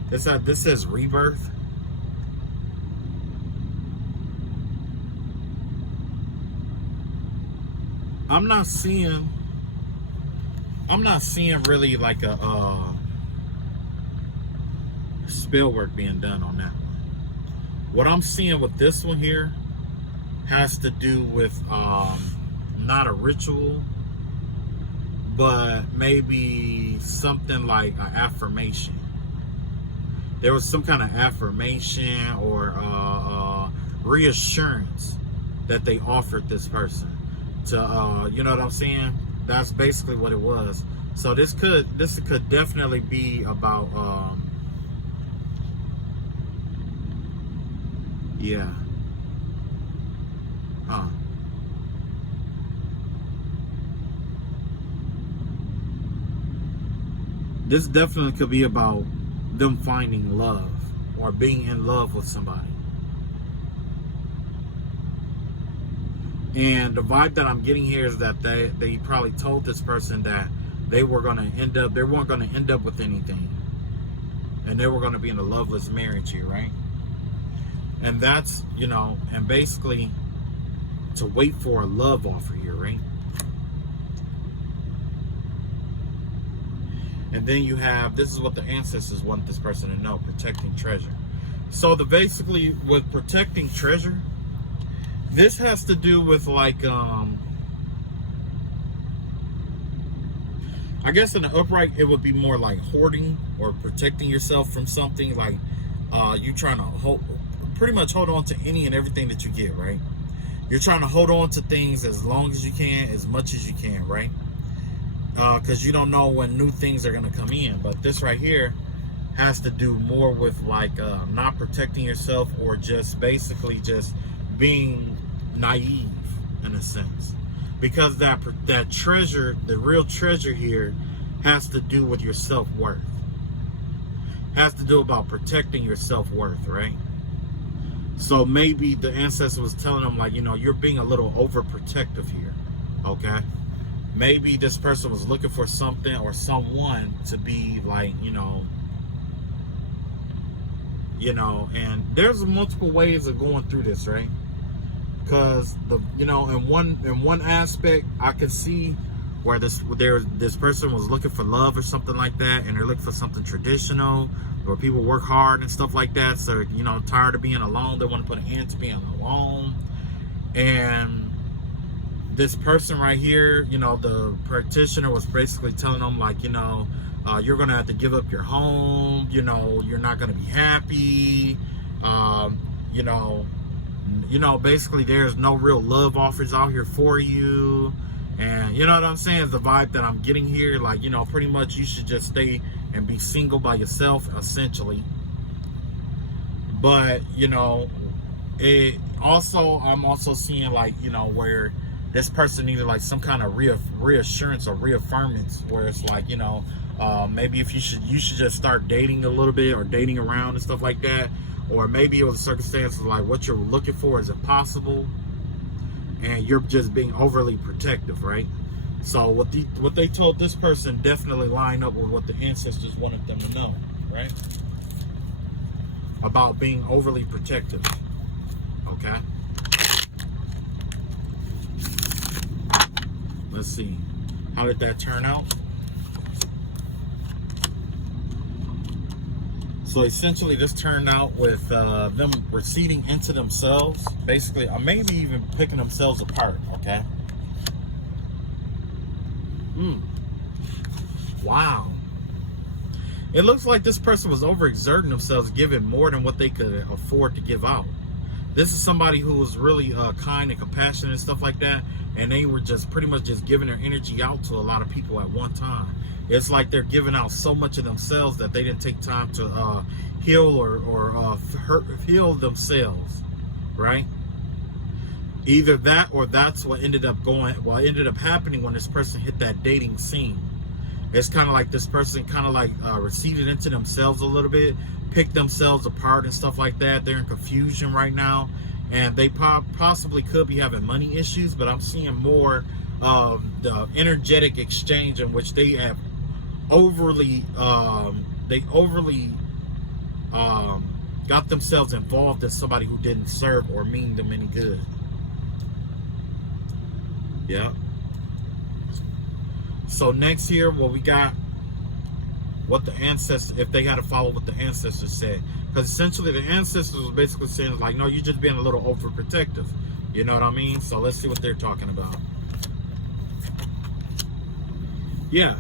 This says rebirth. I'm not seeing really like a spell work being done on that one. What I'm seeing with this one here has to do with not a ritual, but maybe something like an affirmation. There was some kind of affirmation or reassurance that they offered this person to, you know what I'm saying? That's basically what it was. So this could definitely be about, yeah. This definitely could be about them finding love or being in love with somebody. And the vibe that I'm getting here is that they probably told this person that they weren't going to end up with anything. And they were going to be in a loveless marriage here, right? And that's, you know, and basically to wait for a love offer here, right? And then you have, this is what the ancestors want this person to know, protecting treasure. So basically with protecting treasure, this has to do with like, I guess in the upright, it would be more like hoarding or protecting yourself from something, like you trying to pretty much hold on to any and everything that you get, right? You're trying to hold on to things as long as you can, as much as you can, right? Because you don't know when new things are going to come in. But this right here has to do more with like not protecting yourself, or just basically just being naive in a sense, because that treasure, the real treasure here, has to do with your self-worth. Has to do about protecting your self-worth, right? So maybe the ancestor was telling them, like, you know, you're being a little overprotective here, okay? Maybe this person was looking for something or someone to be like, you know, and there's multiple ways of going through this, right? Because in one aspect, I could see where this person was looking for love or something like that, and they're looking for something traditional, where people work hard and stuff like that. So, you know, tired of being alone, they want to put an end to being alone. And this person right here, you know, the practitioner was basically telling them, like, you know, you're gonna have to give up your home. You know, you're not gonna be happy. Basically there's no real love offers out here for you. And you know what I'm saying? Is the vibe that I'm getting here. Like, you know, pretty much you should just stay and be single by yourself, essentially. But, you know, I'm also seeing, like, you know, where this person needed like some kind of reassurance or reaffirmance, where it's like, you know, maybe if you should just start dating a little bit, or dating around and stuff like that. Or maybe it was circumstances like what you're looking for is impossible, and you're just being overly protective, right? So what they told this person definitely line up with what the ancestors wanted them to know, right? About being overly protective, okay? Let's see. How did that turn out? So essentially this turned out with them receding into themselves, basically, or maybe even picking themselves apart, okay? Wow. It looks like this person was overexerting themselves, giving more than what they could afford to give out. This is somebody who was really kind and compassionate and stuff like that, and they were just pretty much just giving their energy out to a lot of people at one time. It's like they're giving out so much of themselves that they didn't take time to heal or heal themselves, right? Either that or that's what ended up happening when this person hit that dating scene. It's kind of like this person kind of like receded into themselves a little bit, picked themselves apart and stuff like that. They're in confusion right now, and they possibly could be having money issues, but I'm seeing more of the energetic exchange in which they have overly got themselves involved in somebody who didn't serve or mean them any good. Yeah. So next here, well, we got what the ancestors, if they had to follow what the ancestors said. Because essentially the ancestors was basically saying, like, no, you're just being a little overprotective. You know what I mean? So let's see what they're talking about. Yeah.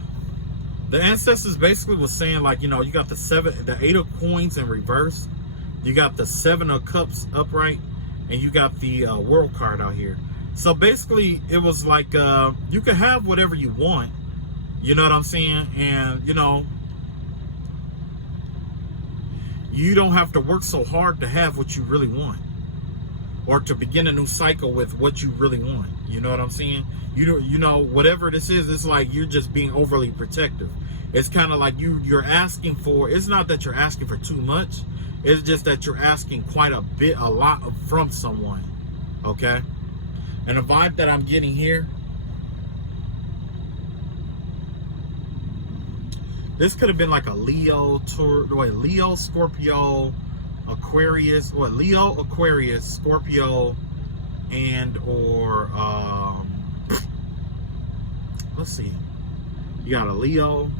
The ancestors basically was saying, like, you know, you got the 8 of coins in reverse. You got the 7 of cups upright. And you got the world card out here. So basically it was like, you can have whatever you want. You know what I'm saying? And, you know, you don't have to work so hard to have what you really want, or to begin a new cycle with what you really want. You know what I'm saying? You know, whatever this is, it's like you're just being overly protective. It's kind of like you're asking for, it's not that you're asking for too much. It's just that you're asking quite a lot from someone. Okay? And the vibe that I'm getting here, this could have been like a Leo, Scorpio, Aquarius, Leo, Aquarius, Scorpio, and or let's see. You got a Leo,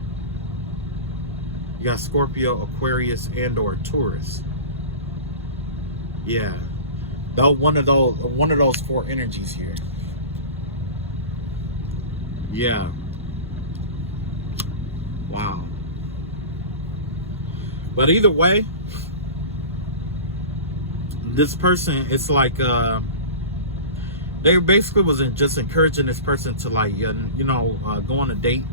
you got Scorpio, Aquarius, and or Taurus. Yeah. Though one of those 4 energies here. Yeah. Wow. But either way, this person, it's like they basically wasn't just encouraging this person to, like, you know, go on a date.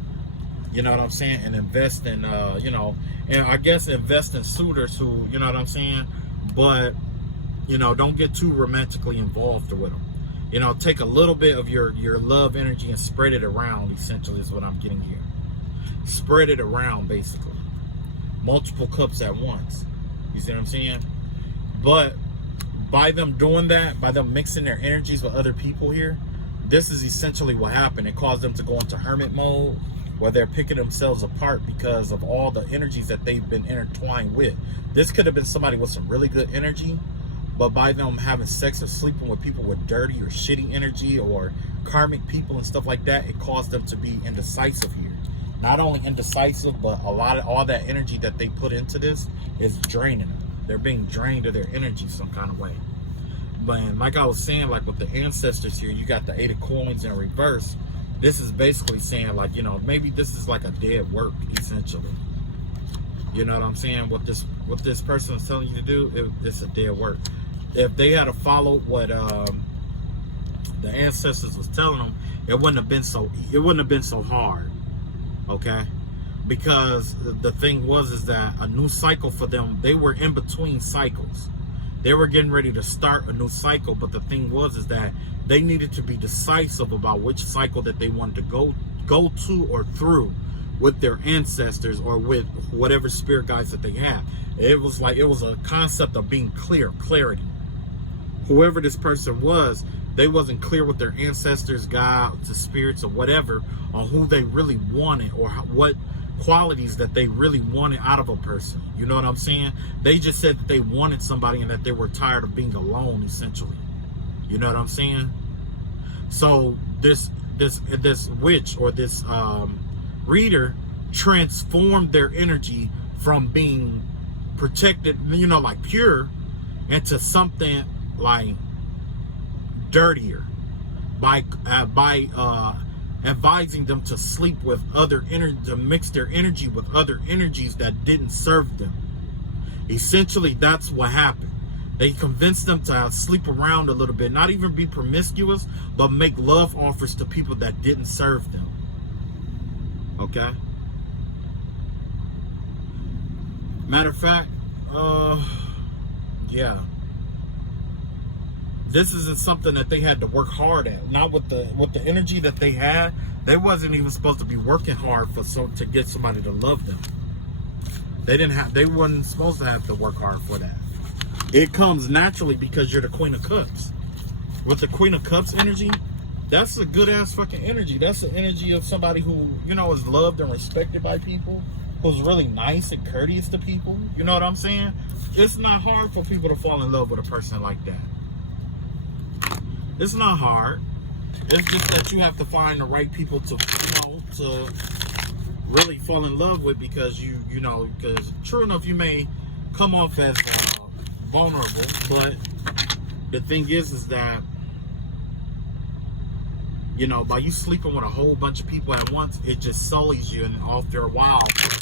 You know what I'm saying? And invest in you know, and I guess invest in suitors who, you know what I'm saying? But, you know, don't get too romantically involved with them. You know, take a little bit of your love energy and spread it around, essentially, is what I'm getting here. Spread it around, basically. Multiple cups at once. You see what I'm saying? But by them doing that, by them mixing their energies with other people here, this is essentially what happened. It caused them to go into hermit mode, where they're picking themselves apart because of all the energies that they've been intertwined with. This could have been somebody with some really good energy, but by them having sex or sleeping with people with dirty or shitty energy or karmic people and stuff like that, it caused them to be indecisive here. Not only indecisive, but all that energy that they put into this is draining them. They're being drained of their energy some kind of way. But like I was saying, like with the ancestors here, you got the 8 of coins in reverse. This is basically saying, like, you know, maybe this is like a dead work, essentially. You know what I'm saying? What this person is telling you to do, it's a dead work. If they had to follow what the ancestors was telling them, it wouldn't have been so hard. Okay? Because the thing is that a new cycle for them, they were in between cycles. They were getting ready to start a new cycle, but the thing is that they needed to be decisive about which cycle that they wanted to go to or through with their ancestors or with whatever spirit guides that they had. It was a concept of being clarity. Whoever this person was, they wasn't clear with their ancestors, God, the spirits, or whatever, on who they really wanted or what qualities that they really wanted out of a person. You know what I'm saying? They just said that they wanted somebody and that they were tired of being alone, essentially. You know what I'm saying? So this witch or this reader transformed their energy from being protected, you know, like pure, into something like dirtier by advising them to sleep with other energy, to mix their energy with other energies that didn't serve them. Essentially, that's what happened. They convinced them to sleep around a little bit, not even be promiscuous, but make love offers to people that didn't serve them. Okay? Matter of fact, yeah. This isn't something that they had to work hard at. Not with the energy that they had. They wasn't even supposed to be working hard to get somebody to love them. They wasn't supposed to have to work hard for that. It comes naturally because you're the Queen of Cups. With the Queen of Cups energy, that's a good ass fucking energy. That's the energy of somebody who, you know, is loved and respected by people, who's really nice and courteous to people. You know what I'm saying? It's not hard for people to fall in love with a person like that. It's not hard. It's just that you have to find the right people to, you know, to really fall in love with, because you know, because true enough, you may come off as vulnerable, but the thing is that, you know, by you sleeping with a whole bunch of people at once, it just sullies you, and after a while,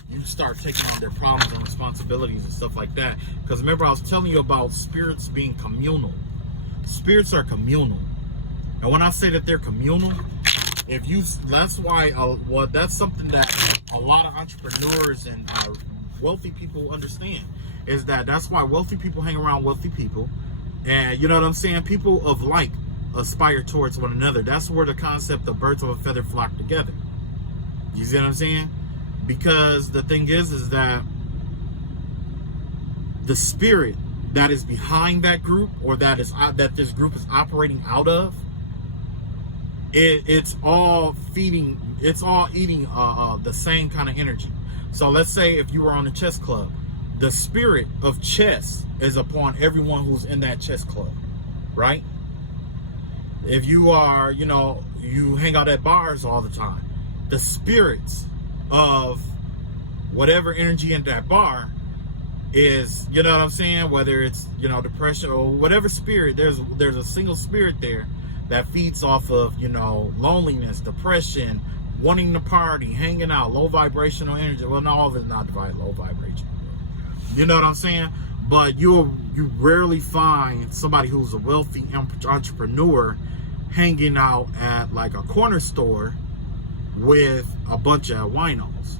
you start taking on their problems and responsibilities and stuff like that. Because remember, I was telling you about spirits being communal. Spirits are communal, and when I say that they're communal, that's why, well, that's something that a lot of entrepreneurs and wealthy people understand, is that's why wealthy people hang around wealthy people, and you know what I'm saying? People of like aspire towards one another. That's where the concept of birds of a feather flock together. You see what I'm saying? Because the thing is that the spirit that is behind that group, or that this group is operating out of, it's all eating the same kind of energy. So let's say if you were on a chess club, the spirit of chess is upon everyone who's in that chess club, right? If you are, you know, you hang out at bars all the time, the spirits of whatever energy in that bar is, you know what I'm saying, whether it's, you know, depression or whatever spirit, there's a single spirit there that feeds off of, you know, loneliness, depression, wanting to party, hanging out, low vibrational energy. Well, not all of it's not low vibration. You know what I'm saying? But you rarely find somebody who's a wealthy entrepreneur hanging out at like a corner store with a bunch of winos.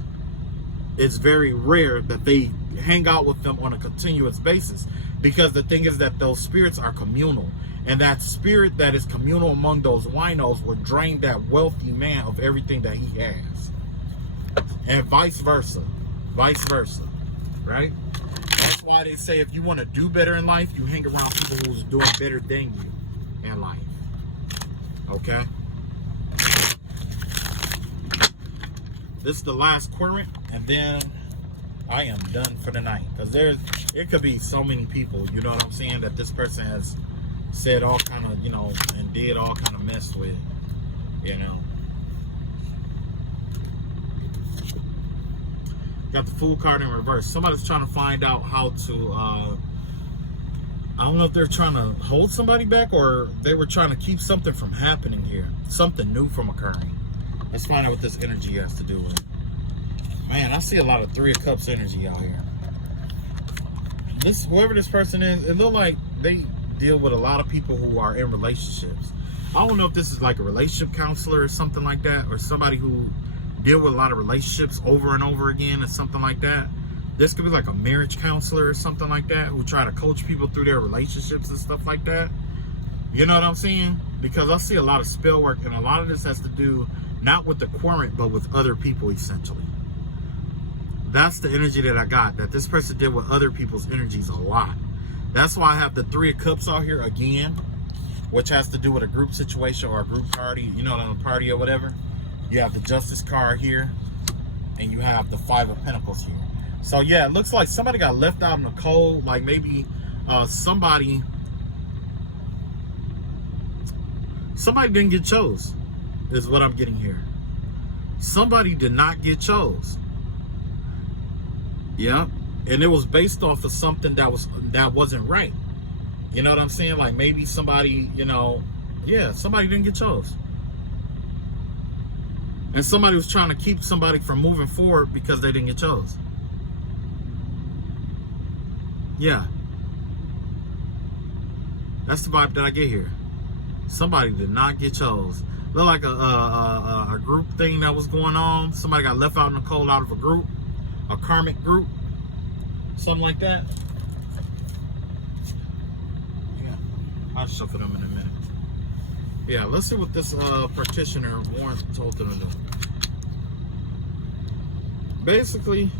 It's very rare that they hang out with them on a continuous basis, because the thing is that those spirits are communal, and that spirit that is communal among those winos will drain that wealthy man of everything that he has, and vice versa, right? That's why they say if you want to do better in life, you hang around people who's doing better than you in life. Okay? This is the last querent, and then I am done for the night. Because it could be so many people, you know what I'm saying, that this person has said all kind of, you know, and did all kind of mess with, you know. Got the Fool card in reverse. Somebody's trying to find out how to, I don't know if they're trying to hold somebody back, or they were trying to keep something from happening here. Something new from occurring. Let's find out what this energy has to do with. Man, I see a lot of Three of Cups energy out here. Whoever this person is, it looks like they deal with a lot of people who are in relationships. I don't know if this is like a relationship counselor or something like that, or somebody who deal with a lot of relationships over and over again or something like that. This could be like a marriage counselor or something like that, who try to coach people through their relationships and stuff like that. You know what I'm saying? Because I see a lot of spell work, and a lot of this has to do not with the querent, but with other people, essentially. That's the energy that I got, that this person did with other people's energies a lot. That's why I have the Three of Cups out here again, which has to do with a group situation or a group party, you know, a party or whatever. You have the Justice card here, and you have the Five of Pentacles here. So yeah, it looks like somebody got left out in the cold. Like maybe somebody didn't get chose. is what I'm getting here. Somebody did not get chose. Yeah. And it was based off of something that wasn't right. You know what I'm saying? Like maybe somebody, you know, yeah, somebody didn't get chose. And somebody was trying to keep somebody from moving forward because they didn't get chose. Yeah. That's the vibe that I get here. Somebody did not get chose. Look like a group thing that was going on. Somebody got left out in the cold out of a group. A karmic group. Something like that. Yeah. I'll shuffle them in a minute. Yeah, let's see what this practitioner Warren told them to do. Basically,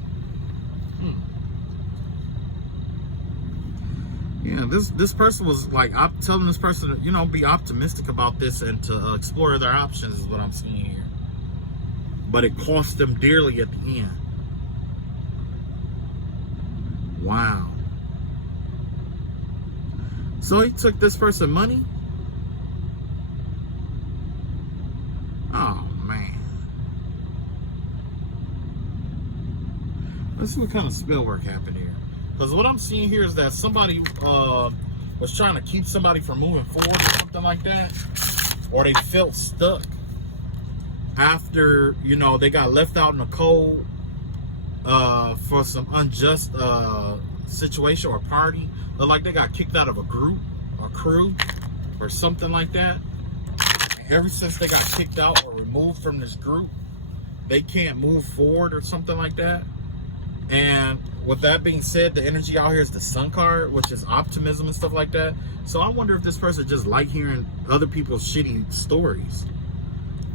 yeah, this person was like, I'm telling this person to, you know, be optimistic about this and to explore other options is what I'm seeing here. But it cost them dearly at the end. Wow. So he took this person money? Oh, man. Let's see what kind of spell work happened here. Because what I'm seeing here is that somebody was trying to keep somebody from moving forward or something like that. Or they felt stuck after, you know, they got left out in the cold for some unjust situation or party. Look like they got kicked out of a group or crew or something like that. Ever since they got kicked out or removed from this group, they can't move forward or something like that. And with that being said, the energy out here is the Sun card, which is optimism and stuff like that. So I wonder if this person just like hearing other people's shitty stories.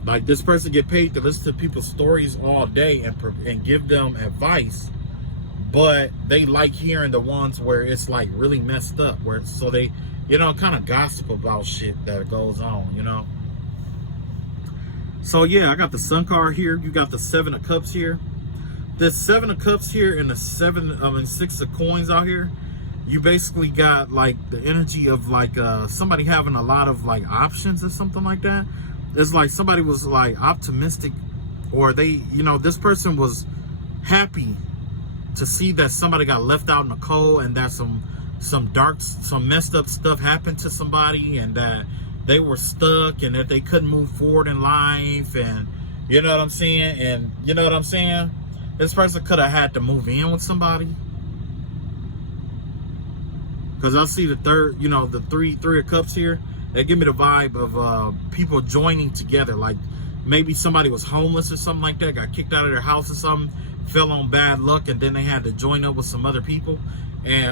Like this person get paid to listen to people's stories all day and give them advice, but they like hearing the ones where it's like really messed up, where so they, you know, kind of gossip about shit that goes on, you know. So yeah, I got the Sun card here. You got the Seven of Cups here. This Seven of Cups here and the Six of Coins out here. You basically got like the energy of like somebody having a lot of like options or something like that. It's like somebody was like optimistic, or they, you know, this person was happy to see that somebody got left out in the cold and that some messed up stuff happened to somebody and that they were stuck and that they couldn't move forward in life, and you know what I'm saying? And you know what I'm saying? This person could have had to move in with somebody. Because I see the third, you know, the three of cups here. They give me the vibe of people joining together. Like maybe somebody was homeless or something like that, got kicked out of their house or something, fell on bad luck, and then they had to join up with some other people.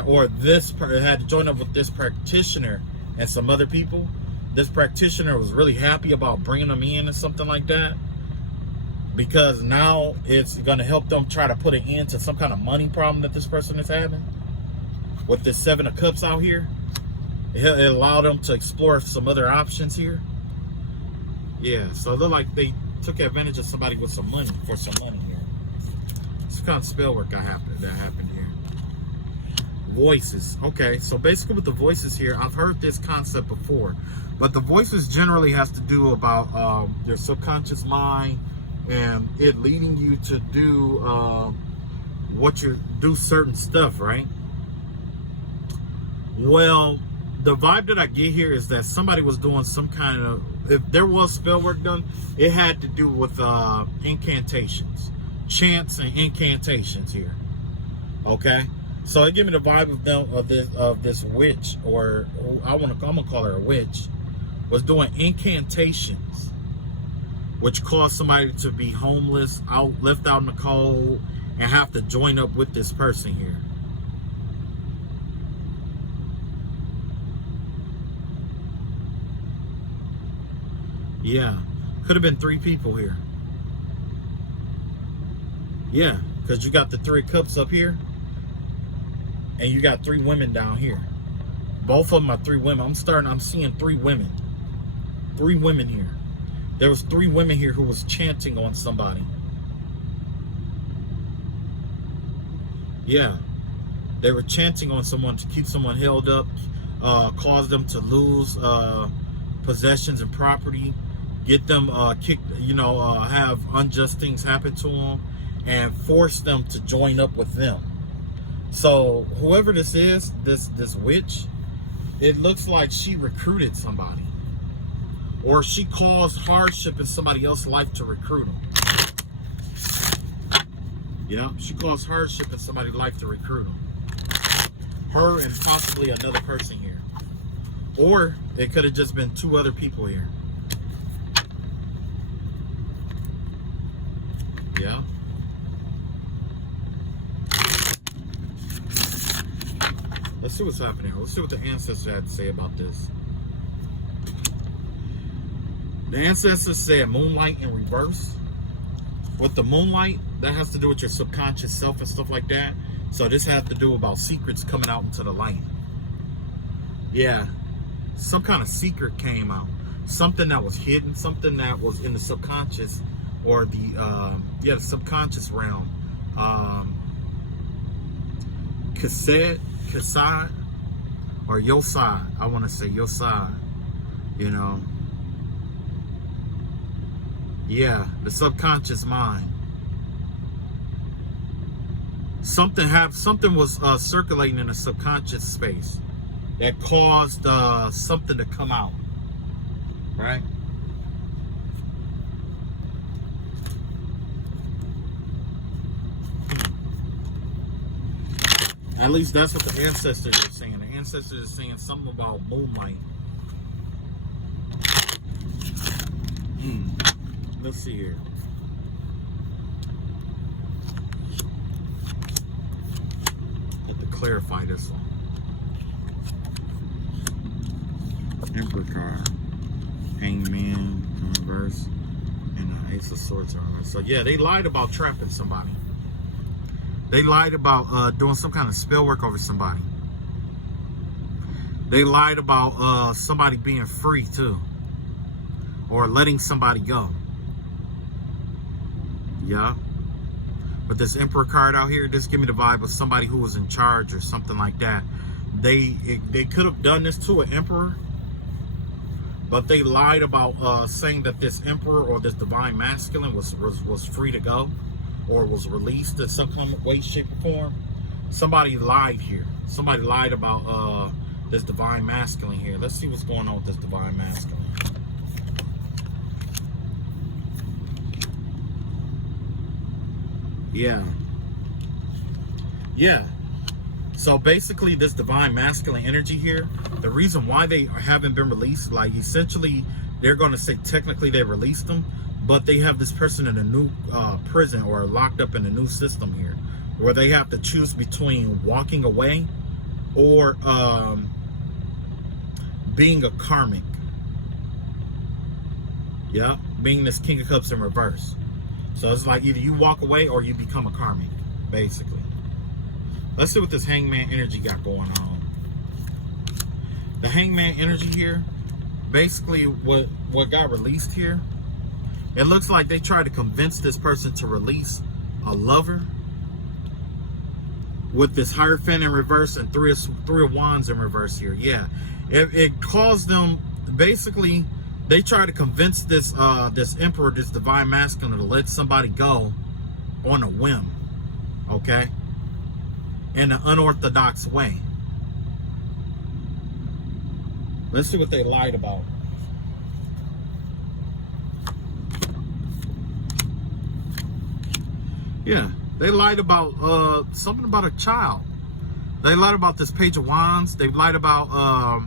Or this had to join up with this practitioner and some other people. This practitioner was really happy about bringing them in or something like that, because now it's going to help them try to put an end to some kind of money problem that this person is having. With this Seven of Cups out here, it allowed them to explore some other options here. Yeah, so it looked like they took advantage of somebody with some money, for some money here. It's kind of spell work that happened here. Voices. Okay, so basically with the voices here, I've heard this concept before, but the voices generally has to do about your subconscious mind and it leading you to do do certain stuff, right? Well, the vibe that I get here is that somebody was doing some kind of, if there was spell work done, it had to do with incantations, chants and incantations here. Okay, so it gave me the vibe of them of this witch, or I'm gonna call her a witch, was doing incantations, which caused somebody to be homeless, left out in the cold, and have to join up with this person here. Yeah, could have been 3 people here. Yeah, because you got the 3 of Cups up here, and you got 3 women down here. Both of them are 3 women. I'm seeing 3 women. 3 women here. There was 3 women here who was chanting on somebody. Yeah, they were chanting on someone to keep someone held up, cause them to lose possessions and property, get them kicked, have unjust things happen to them, and force them to join up with them. So whoever this is, this witch, it looks like she recruited somebody, or she caused hardship in somebody else's life to recruit them. Yeah, she caused hardship in somebody's life to recruit them. Her and possibly another person here. Or it could have just been two other people here. Yeah. Let's see what's happening. Let's see what the ancestors had to say about this. The ancestors said moonlight in reverse. With the moonlight, that has to do with your subconscious self and stuff like that. So this has to do about secrets coming out into the light. Yeah. Some kind of secret came out. Something that was hidden. Something that was in the subconscious, or the subconscious realm. Cassette, or Yosai. I want to say Yosai. Yeah, the subconscious mind. Something was circulating in the subconscious space that caused something to come out, right? At least that's what the ancestors are saying. The ancestors are saying something about moonlight. Let's see here. Have to clarify this one. Emperor card, Hangman, reverse, and the Ace of Swords are reverse. So yeah, they lied about trapping somebody. They lied about doing some kind of spell work over somebody. They lied about somebody being free too, or letting somebody go. Yeah. But this Emperor card out here, this give me the vibe of somebody who was in charge or something like that. They could have done this to an emperor, but they lied about saying that this emperor or this divine masculine was free to go, or was released in some kind of way, shape, or form. Somebody lied here. Somebody lied about this divine masculine here. Let's see what's going on with this divine masculine. Yeah. So basically, this divine masculine energy here, the reason why they haven't been released, like essentially, they're going to say technically they released them, but they have this person in a new prison, or locked up in a new system here, where they have to choose between walking away or being a karmic. Yeah, being this King of Cups in reverse. So it's like either you walk away or you become a karmic, basically. Let's see what this Hangman energy got going on. The Hangman energy here, basically what got released here, it looks like they tried to convince this person to release a lover with this Hierophant in reverse and three of Wands in reverse here. Yeah, it caused them, basically, they tried to convince this emperor, this divine masculine, to let somebody go on a whim, okay, in an unorthodox way. Let's see what they lied about. Yeah, they lied about something about a child. They lied about this Page of Wands. They lied about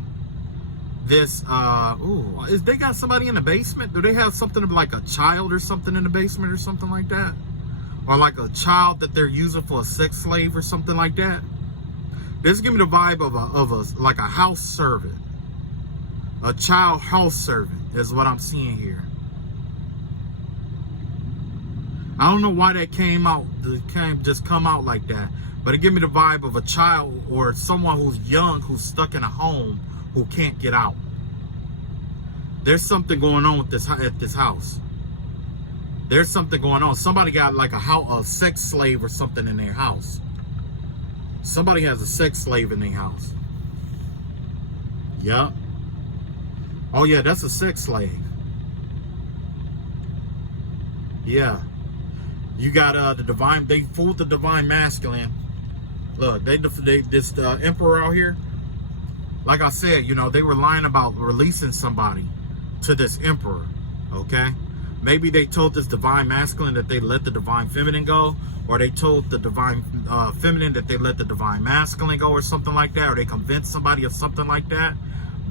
this they got somebody in the basement? Do they have something like a child or something in the basement or something like that? Or like a child that they're using for a sex slave or something like that? This give me the vibe of a like a house servant. A child house servant is what I'm seeing here. I don't know why that came out. It can't just come out like that. But it give me the vibe of a child or someone who's young, who's stuck in a home, who can't get out. There's something going on with at this house. There's something going on. Somebody got like a sex slave or something in their house. Somebody has a sex slave in their house. Yup. Oh yeah, that's a sex slave. Yeah. You got the divine, they fooled the divine masculine. Look, this emperor out here, like I said, you know, they were lying about releasing somebody to this emperor, okay? Maybe they told this divine masculine that they let the divine feminine go, or they told the divine feminine that they let the divine masculine go, or something like that, or they convinced somebody of something like that.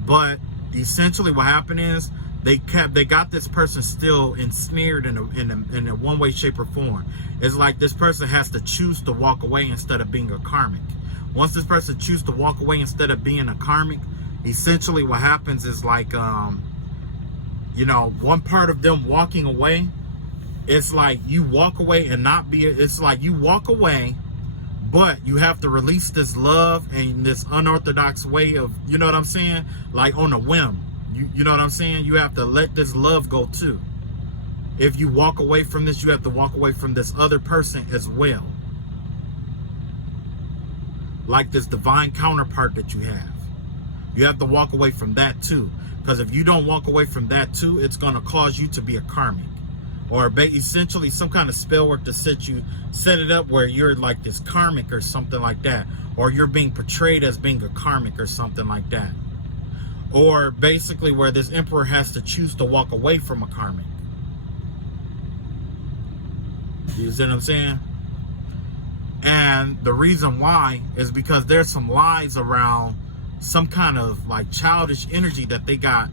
But essentially what happened is they got this person still ensnared in a one way, shape, or form. It's like this person has to choose to walk away instead of being a karmic. Once this person chooses to walk away instead of being a karmic, essentially what happens is like, you know, one part of them walking away, it's like you walk away and not be, it's like you walk away, but you have to release this love and this unorthodox way of, you know what I'm saying? Like on a whim. You know what I'm saying? You have to let this love go too. If you walk away from this, you have to walk away from this other person as well. Like this divine counterpart that you have. You have to walk away from that too. Because if you don't walk away from that too, it's going to cause you to be a karmic. Or essentially some kind of spell work to set it up where you're like this karmic or something like that. Or you're being portrayed as being a karmic or something like that. Or basically where this emperor has to choose to walk away from a karmic. You see what I'm saying? And the reason why is because there's some lies around some kind of like childish energy that they got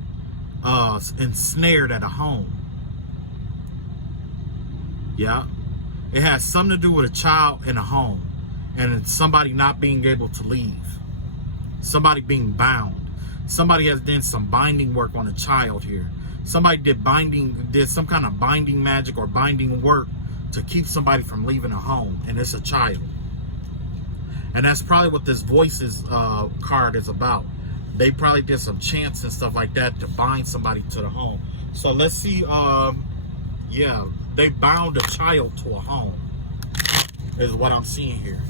ensnared at a home. Yeah. It has something to do with a child in a home and somebody not being able to leave. Somebody being bound. Somebody has done some binding work on a child here. Somebody did some kind of binding magic or binding work to keep somebody from leaving a home, and it's a child. And that's probably what this voices card is about. They probably did some chants and stuff like that to bind somebody to the home. So let's see, yeah, they bound a child to a home, is what I'm seeing here.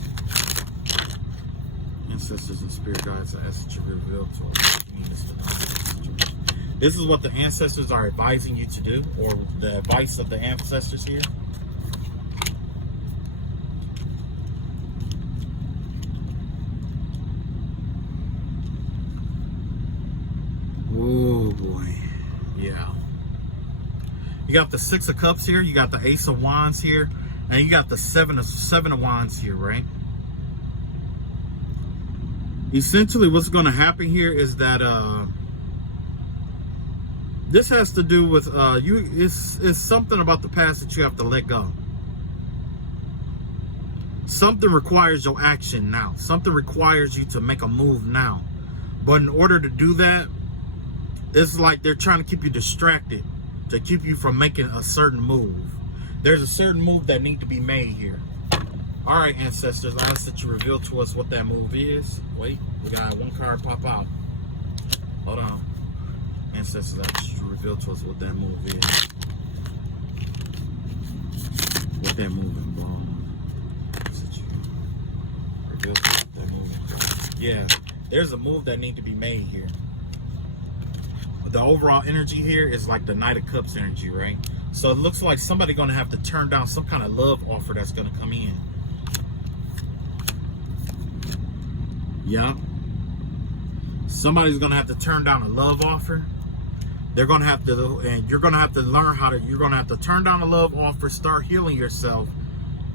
Ancestors and spirit guides, I ask that you reveal to us. This is what the ancestors are advising you to do, or the advice of the ancestors here. Oh boy, yeah. You got the Six of Cups here, you got the Ace of Wands here, and you got the Seven of Wands here, right? Essentially, what's going to happen here is that this has to do with it's something about the past that you have to let go. Something requires your action now. Something requires you to make a move now. But in order to do that, it's like they're trying to keep you distracted, to keep you from making a certain move. There's a certain move that needs to be made here. All right, ancestors, I ask that you reveal to us what that move is. Wait, we got one card pop out. Hold on. Ancestors, I ask you to reveal to us what that move is. What that move involves. Reveal to us what that move involves. Yeah, there's a move that needs to be made here. The overall energy here is like the Knight of Cups energy, right? So it looks like somebody's going to have to turn down some kind of love offer that's going to come in. Yeah. Somebody's going to have to turn down a love offer. They're going to have to, and you're going to have to learn how to, you're going to have to turn down a love offer, start healing yourself.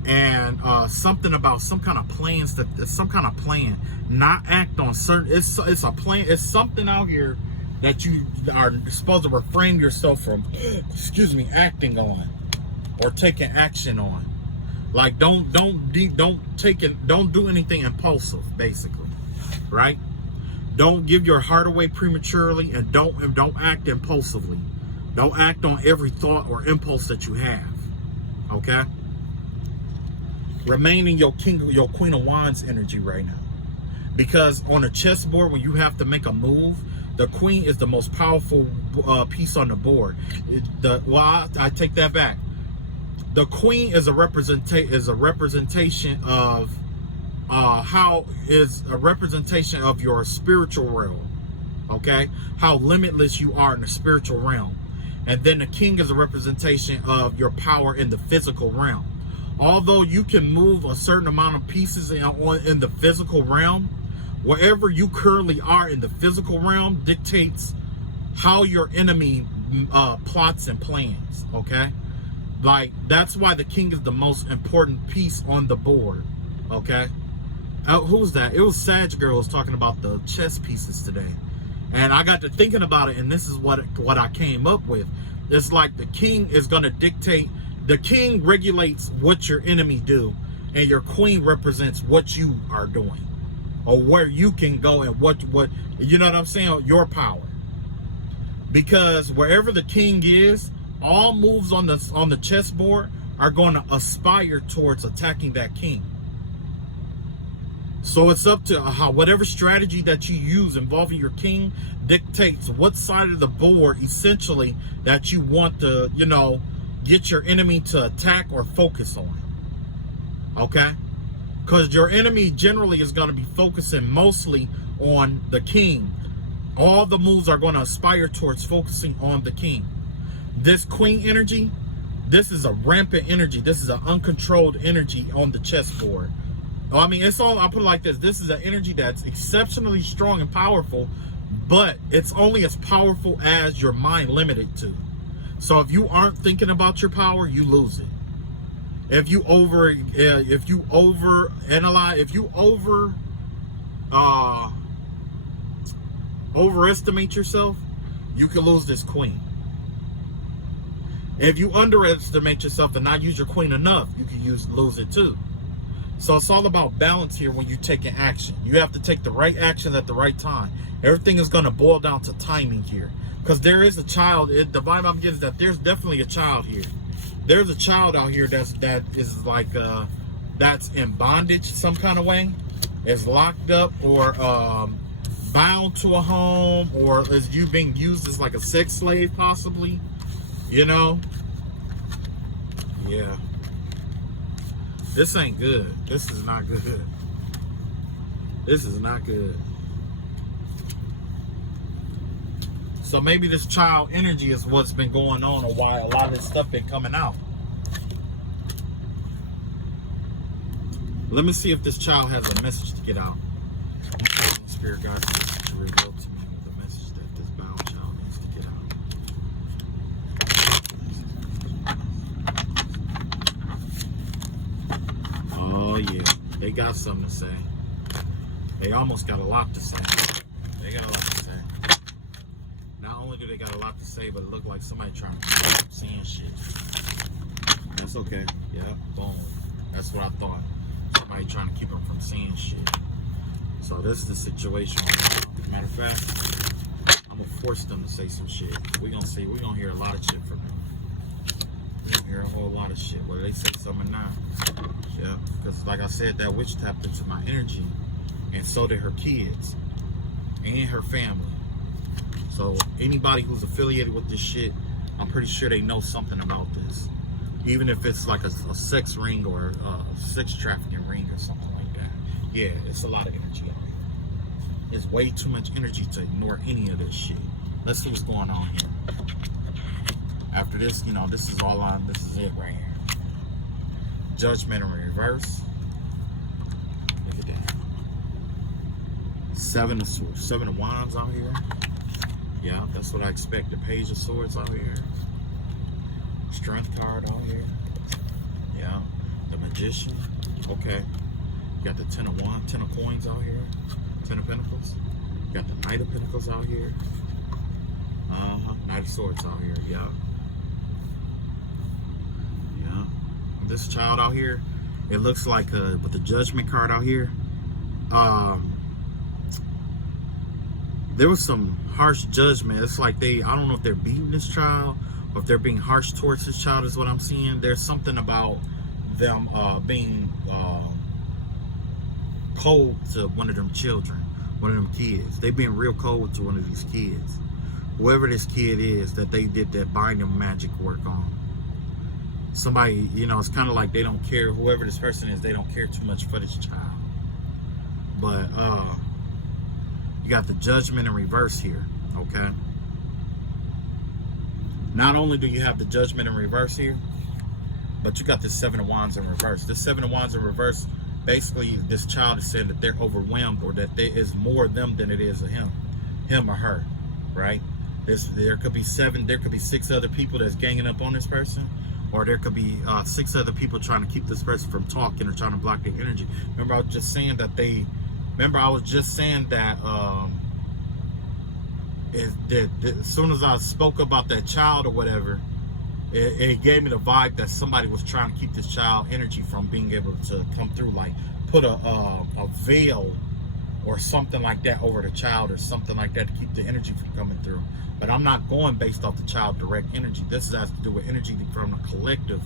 And something about some kind of plans, some kind of plan, not act on certain, it's a plan, it's something out here that you are supposed to refrain yourself from, acting on or taking action on. Like don't do anything impulsive, basically. Right? Don't give your heart away prematurely, and don't act impulsively. Don't act on every thought or impulse that you have. Okay? Remain in your Queen of Wands energy right now. Because on a chessboard, when you have to make a move, the Queen is the most powerful piece on the board. I take that back. The Queen is a representation of your spiritual realm. Okay, how limitless you are in the spiritual realm. And then the king is a representation of your power in the physical realm. Although you can move a certain amount of pieces in the physical realm, wherever you currently are in the physical realm dictates how your enemy plots and plans, okay? Like, that's why the king is the most important piece on the board, okay? Who was that? It was Sag Girls talking about the chess pieces today. And I got to thinking about it, and this is what I came up with. It's like the king is going to dictate. The king regulates what your enemy do, and your queen represents what you are doing, or where you can go, and what you know what I'm saying, your power. Because wherever the king is, all moves on the chessboard are going to aspire towards attacking that king. So it's up to whatever strategy that you use involving your king dictates what side of the board essentially that you want to, you know, get your enemy to attack or focus on. Okay? Because your enemy generally is going to be focusing mostly on the king. All the moves are going to aspire towards focusing on the king. This queen energy, this is a rampant energy. This is an uncontrolled energy on the chessboard. I mean, it's all, I'll put it like this. This is an energy that's exceptionally strong and powerful, but it's only as powerful as your mind limited to. So if you aren't thinking about your power, you lose it. If you overestimate yourself, you can lose this queen. If you underestimate yourself and not use your queen enough, you can lose it too. So it's all about balance here when you're taking action. You have to take the right action at the right time. Everything is going to boil down to timing here. Because there is a child, the vibe I'm getting is that there's definitely a child here. There's a child out here that's in bondage some kind of way, is locked up or bound to a home, or is you being used as like a sex slave possibly, you know? Yeah. This ain't good. This is not good. This is not good. So maybe this child energy is what's been going on, or why a lot of this stuff been coming out. Let me see if this child has a message to get out. Spirit guides to reveal to me the message that this bound child needs to get out. Oh yeah, they got something to say. They almost got a lot to say. They got a lot to say. Not only do they got a lot to say, but it looked like somebody trying to keep saying shit. That's okay. Yeah, boom. That's what I thought. Somebody trying to keep them from saying shit. So this is the situation. As a matter of fact, I'm gonna force them to say some shit. We're gonna see. We're gonna hear a lot of shit from them. We're gonna hear a whole lot of shit, whether they say something or not. Yeah, because like I said, that witch tapped into my energy, and so did her kids and her family. So anybody who's affiliated with this shit, I'm pretty sure they know something about this. Even if it's like a sex ring or a sex trafficking ring or something like that. Yeah, it's a lot of energy out here. It's way too much energy to ignore any of this shit. Let's see what's going on here. After this, you know, this is it right here. Judgment in reverse. Look at that. Seven of Wands out here. Yeah, that's what I expect. The Page of Swords out here. Strength card out here. Yeah. The Magician. Okay. Got the Ten of Coins out here. 10 of Pentacles. Got the Knight of Pentacles out here. Knight of Swords out here. Yeah. Yeah. This child out here, it looks like with the Judgment card out here, there was some harsh judgment. It's like I don't know if they're beating this child or if they're being harsh towards this child is what I'm seeing. There's something about them being cold to one of them children, one of them kids. They being real cold to one of these kids. Whoever this kid is that they did that binding magic work on. Somebody, you know, it's kind of like they don't care. Whoever this person is, they don't care too much for this child. But you got the Judgment in reverse here, okay? Not only do you have the Judgment in reverse here, but you got this Seven of Wands in reverse. This Seven of Wands in reverse, basically, this child is saying that they're overwhelmed, or that there is more of them than it is of him or her, right? There could be 6 other people that's ganging up on this person, or there could be 6 other people trying to keep this person from talking or trying to block their energy. Remember, I was just saying that as soon as I spoke about that child or whatever, it gave me the vibe that somebody was trying to keep this child energy from being able to come through, like put a veil or something like that over the child or something like that to keep the energy from coming through. But I'm not going based off the child direct energy. This has to do with energy from a collective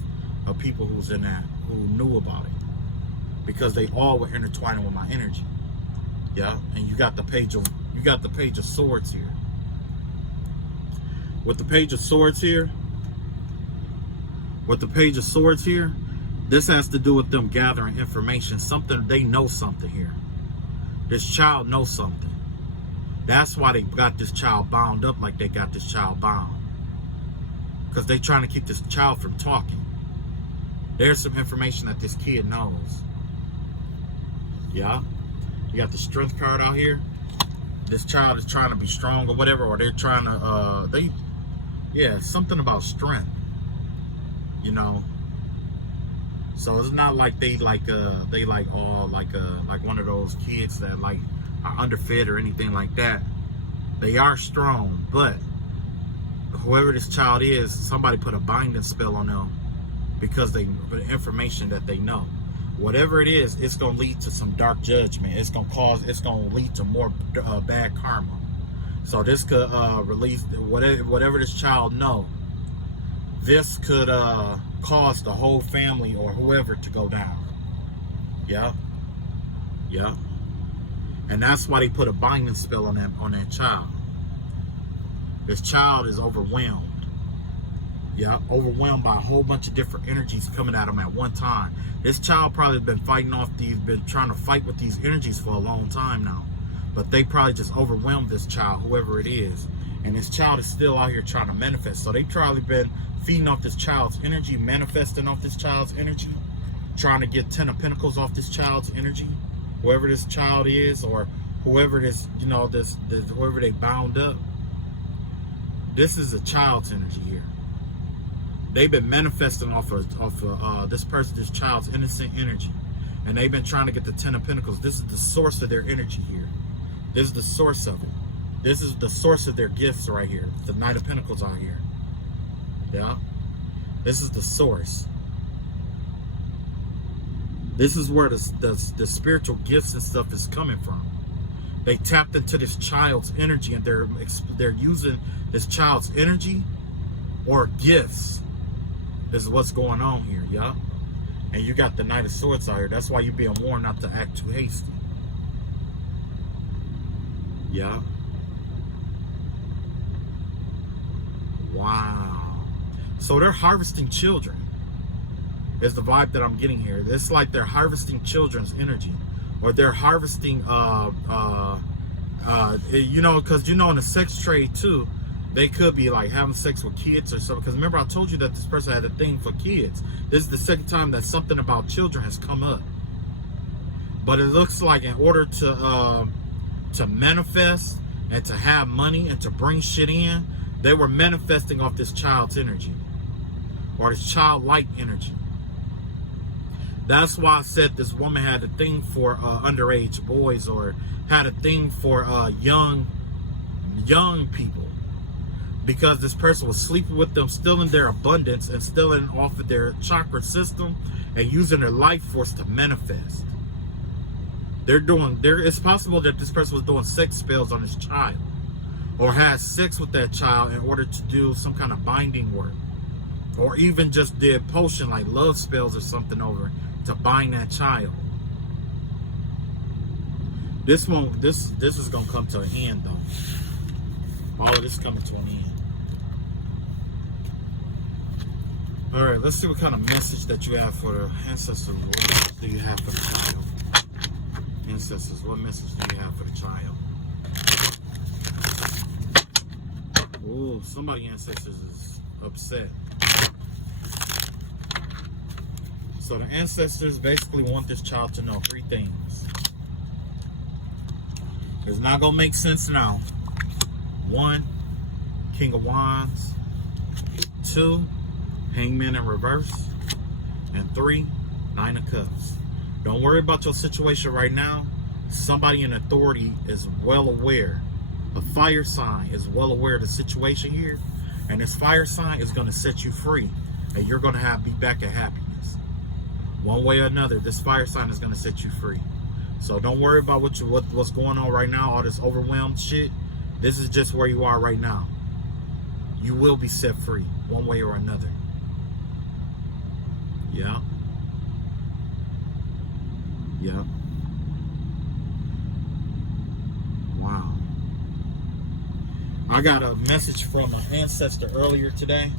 of people who's in that, who knew about it, because they all were intertwining with my energy. Yeah, and you got the page of swords here. With the page of swords here, this has to do with them gathering information. Something, they know something here. This child knows something. That's why they got this child bound up like they got this child bound. Because they're trying to keep this child from talking. There's some information that this kid knows. Yeah. You got the Strength card out here. This child is trying to be strong or whatever, or they're trying to, something about strength. You know. So it's not like they like one of those kids that like are underfed or anything like that. They are strong, but whoever this child is, somebody put a binding spell on them because the information that they know. Whatever it is, it's gonna lead to some dark judgment. It's gonna lead to more bad karma. So this could release whatever this child know. This could cause the whole family or whoever to go down. Yeah. And that's why they put a binding spell on that child. This child is overwhelmed. Yeah, overwhelmed by a whole bunch of different energies coming at him at one time. This child probably been trying to fight with these energies for a long time now. But they probably just overwhelmed this child, whoever it is. And this child is still out here trying to manifest. So they probably been feeding off this child's energy, manifesting off this child's energy, trying to get 10 of Pentacles off this child's energy, whoever this child is, or whoever whoever they bound up. This is a child's energy here. They've been manifesting off of this child's innocent energy, and they've been trying to get the 10 of Pentacles. This is the source of their energy here. This is the source of it. This is the source of their gifts right here. The Knight of Pentacles out here. Yeah. This is the source. This is where the spiritual gifts and stuff is coming from. They tapped into this child's energy, and they're using this child's energy or gifts. This is what's going on here, yeah. And you got the Knight of Swords out here. That's why you're being warned not to act too hasty. Yeah. Wow. So they're harvesting children. Is the vibe that I'm getting here. It's like they're harvesting children's energy, or they're harvesting because in the sex trade too, they could be like having sex with kids or something. Because remember, I told you that this person had a thing for kids. This is the second time that something about children has come up. But it looks like in order to manifest and to have money and to bring shit in, they were manifesting off this child's energy, or this childlike energy. That's why I said this woman had a thing for underage boys, or had a thing for young people, because this person was sleeping with them, stealing their abundance and stealing off of their chakra system and using their life force to manifest. It's possible that this person was doing sex spells on this child, or had sex with that child in order to do some kind of binding work, or even just did potion like love spells or something over to bind that child. This is gonna come to an end though. All of this coming to an end. All right, let's see what kind of message that you have for the ancestors. What message do you have for the child? Ancestors, what message do you have for the child? Oh, somebody ancestors is upset. So the ancestors basically want this child to know 3 things. It's not going to make sense now. 1, King of Wands. 2, Hangman in reverse. And 3, 9 of Cups. Don't worry about your situation right now. Somebody in authority is well aware. A fire sign is well aware of the situation here. And this fire sign is going to set you free. And you're going to be back at happiness. One way or another, this fire sign is going to set you free. So don't worry about what's going on right now, all this overwhelmed shit. This is just where you are right now. You will be set free, one way or another. Yeah. Yeah. Wow. I got a message from an ancestor earlier today.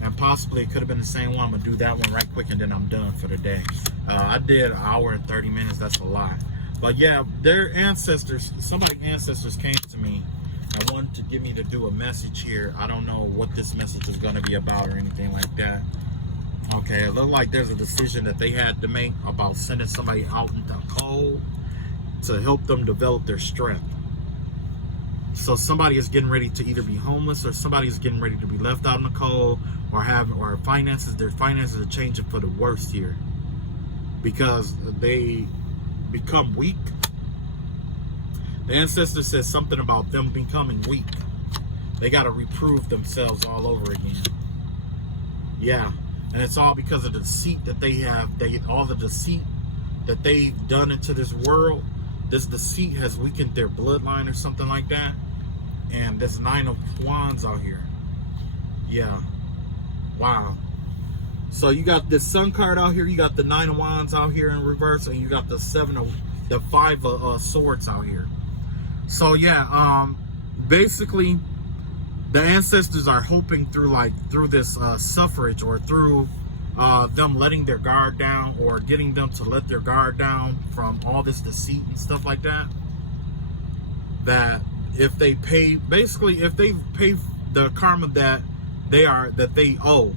And possibly it could have been the same one. I'm going to do that one right quick and then I'm done for the day. I did an hour and 30 minutes. That's a lot. But yeah, their ancestors, somebody's ancestors came to me and wanted to get me to do a message here. I don't know what this message is going to be about or anything like that. Okay, it looked like there's a decision that they had to make about sending somebody out into the cold to help them develop their strength. So somebody is getting ready to either be homeless or somebody is getting ready to be left out in the cold or their finances are changing for the worst here because they become weak. The ancestor says something about them becoming weak. They got to reprove themselves all over again. Yeah, and it's all because of the deceit that they have. All the deceit that they've done into this world. This deceit has weakened their bloodline or something like that. And there's 9 of Wands out here. Yeah. Wow. So you got this Sun card out here. You got the 9 of Wands out here in reverse. And you got the 5 of Swords out here. So yeah, basically the ancestors are hoping through this suffrage or through them letting their guard down or getting them to let their guard down from all this deceit and stuff like that, that if they pay the karma that they owe,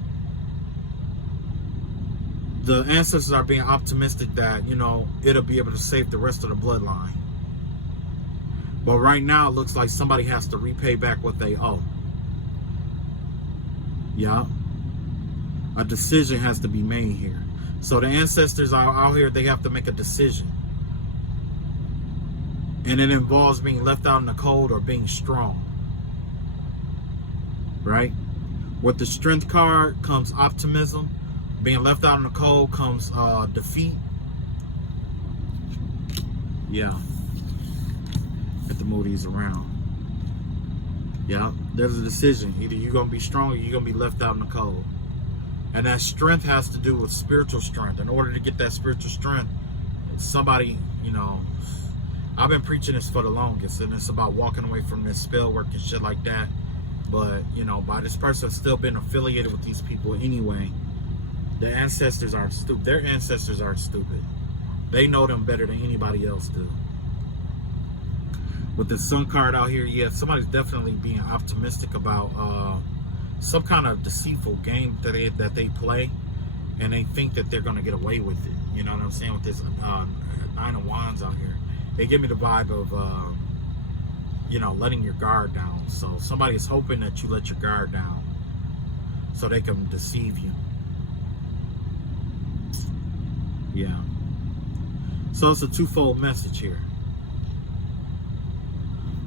the ancestors are being optimistic that, you know, it'll be able to save the rest of the bloodline. But right now it looks like somebody has to repay back what they owe. Yeah. A decision has to be made here. So the ancestors are out here, they have to make a decision. And it involves being left out in the cold or being strong. Right? With the Strength card comes optimism. Being left out in the cold comes defeat. Yeah. Get the movies around. Yeah. There's a decision. Either you're going to be strong or you're going to be left out in the cold. And that strength has to do with spiritual strength. In order to get that spiritual strength, somebody, you know, I've been preaching this for the longest, and it's about walking away from this spell work and shit like that. But, you know, by this person still being affiliated with these people anyway, the ancestors aren't stupid. Their ancestors aren't stupid. They know them better than anybody else do. With the Sun card out here, yeah, somebody's definitely being optimistic about some kind of deceitful game that they play, and they think that they're going to get away with it. You know what I'm saying? With this 9 of Wands out here, they give me the vibe of you know, letting your guard down. So somebody is hoping that you let your guard down so they can deceive you. Yeah. So it's a twofold message here.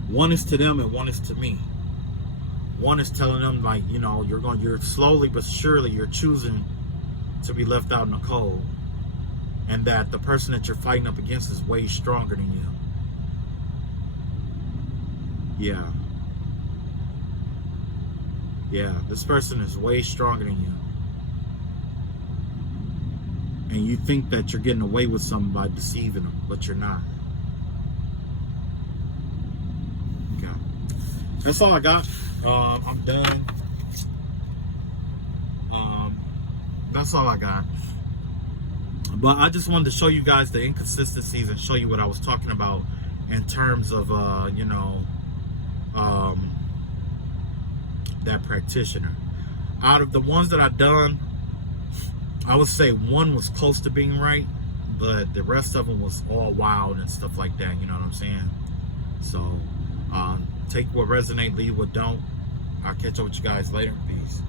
One is to them and one is to me. One is telling them, like, you know, you're slowly but surely you're choosing to be left out in the cold, and that the person that you're fighting up against is way stronger than you. Yeah. Yeah, this person is way stronger than you. And you think that you're getting away with something by deceiving them, but you're not. Okay. That's all I got. I'm done. That's all I got. But I just wanted to show you guys the inconsistencies and show you what I was talking about in terms of, you know, that practitioner. out of the ones that I've done, I would say one was close to being right, but the rest of them was all wild and stuff like that. You know what I'm saying? So take what resonate, leave what don't. I'll catch up with you guys later. Peace.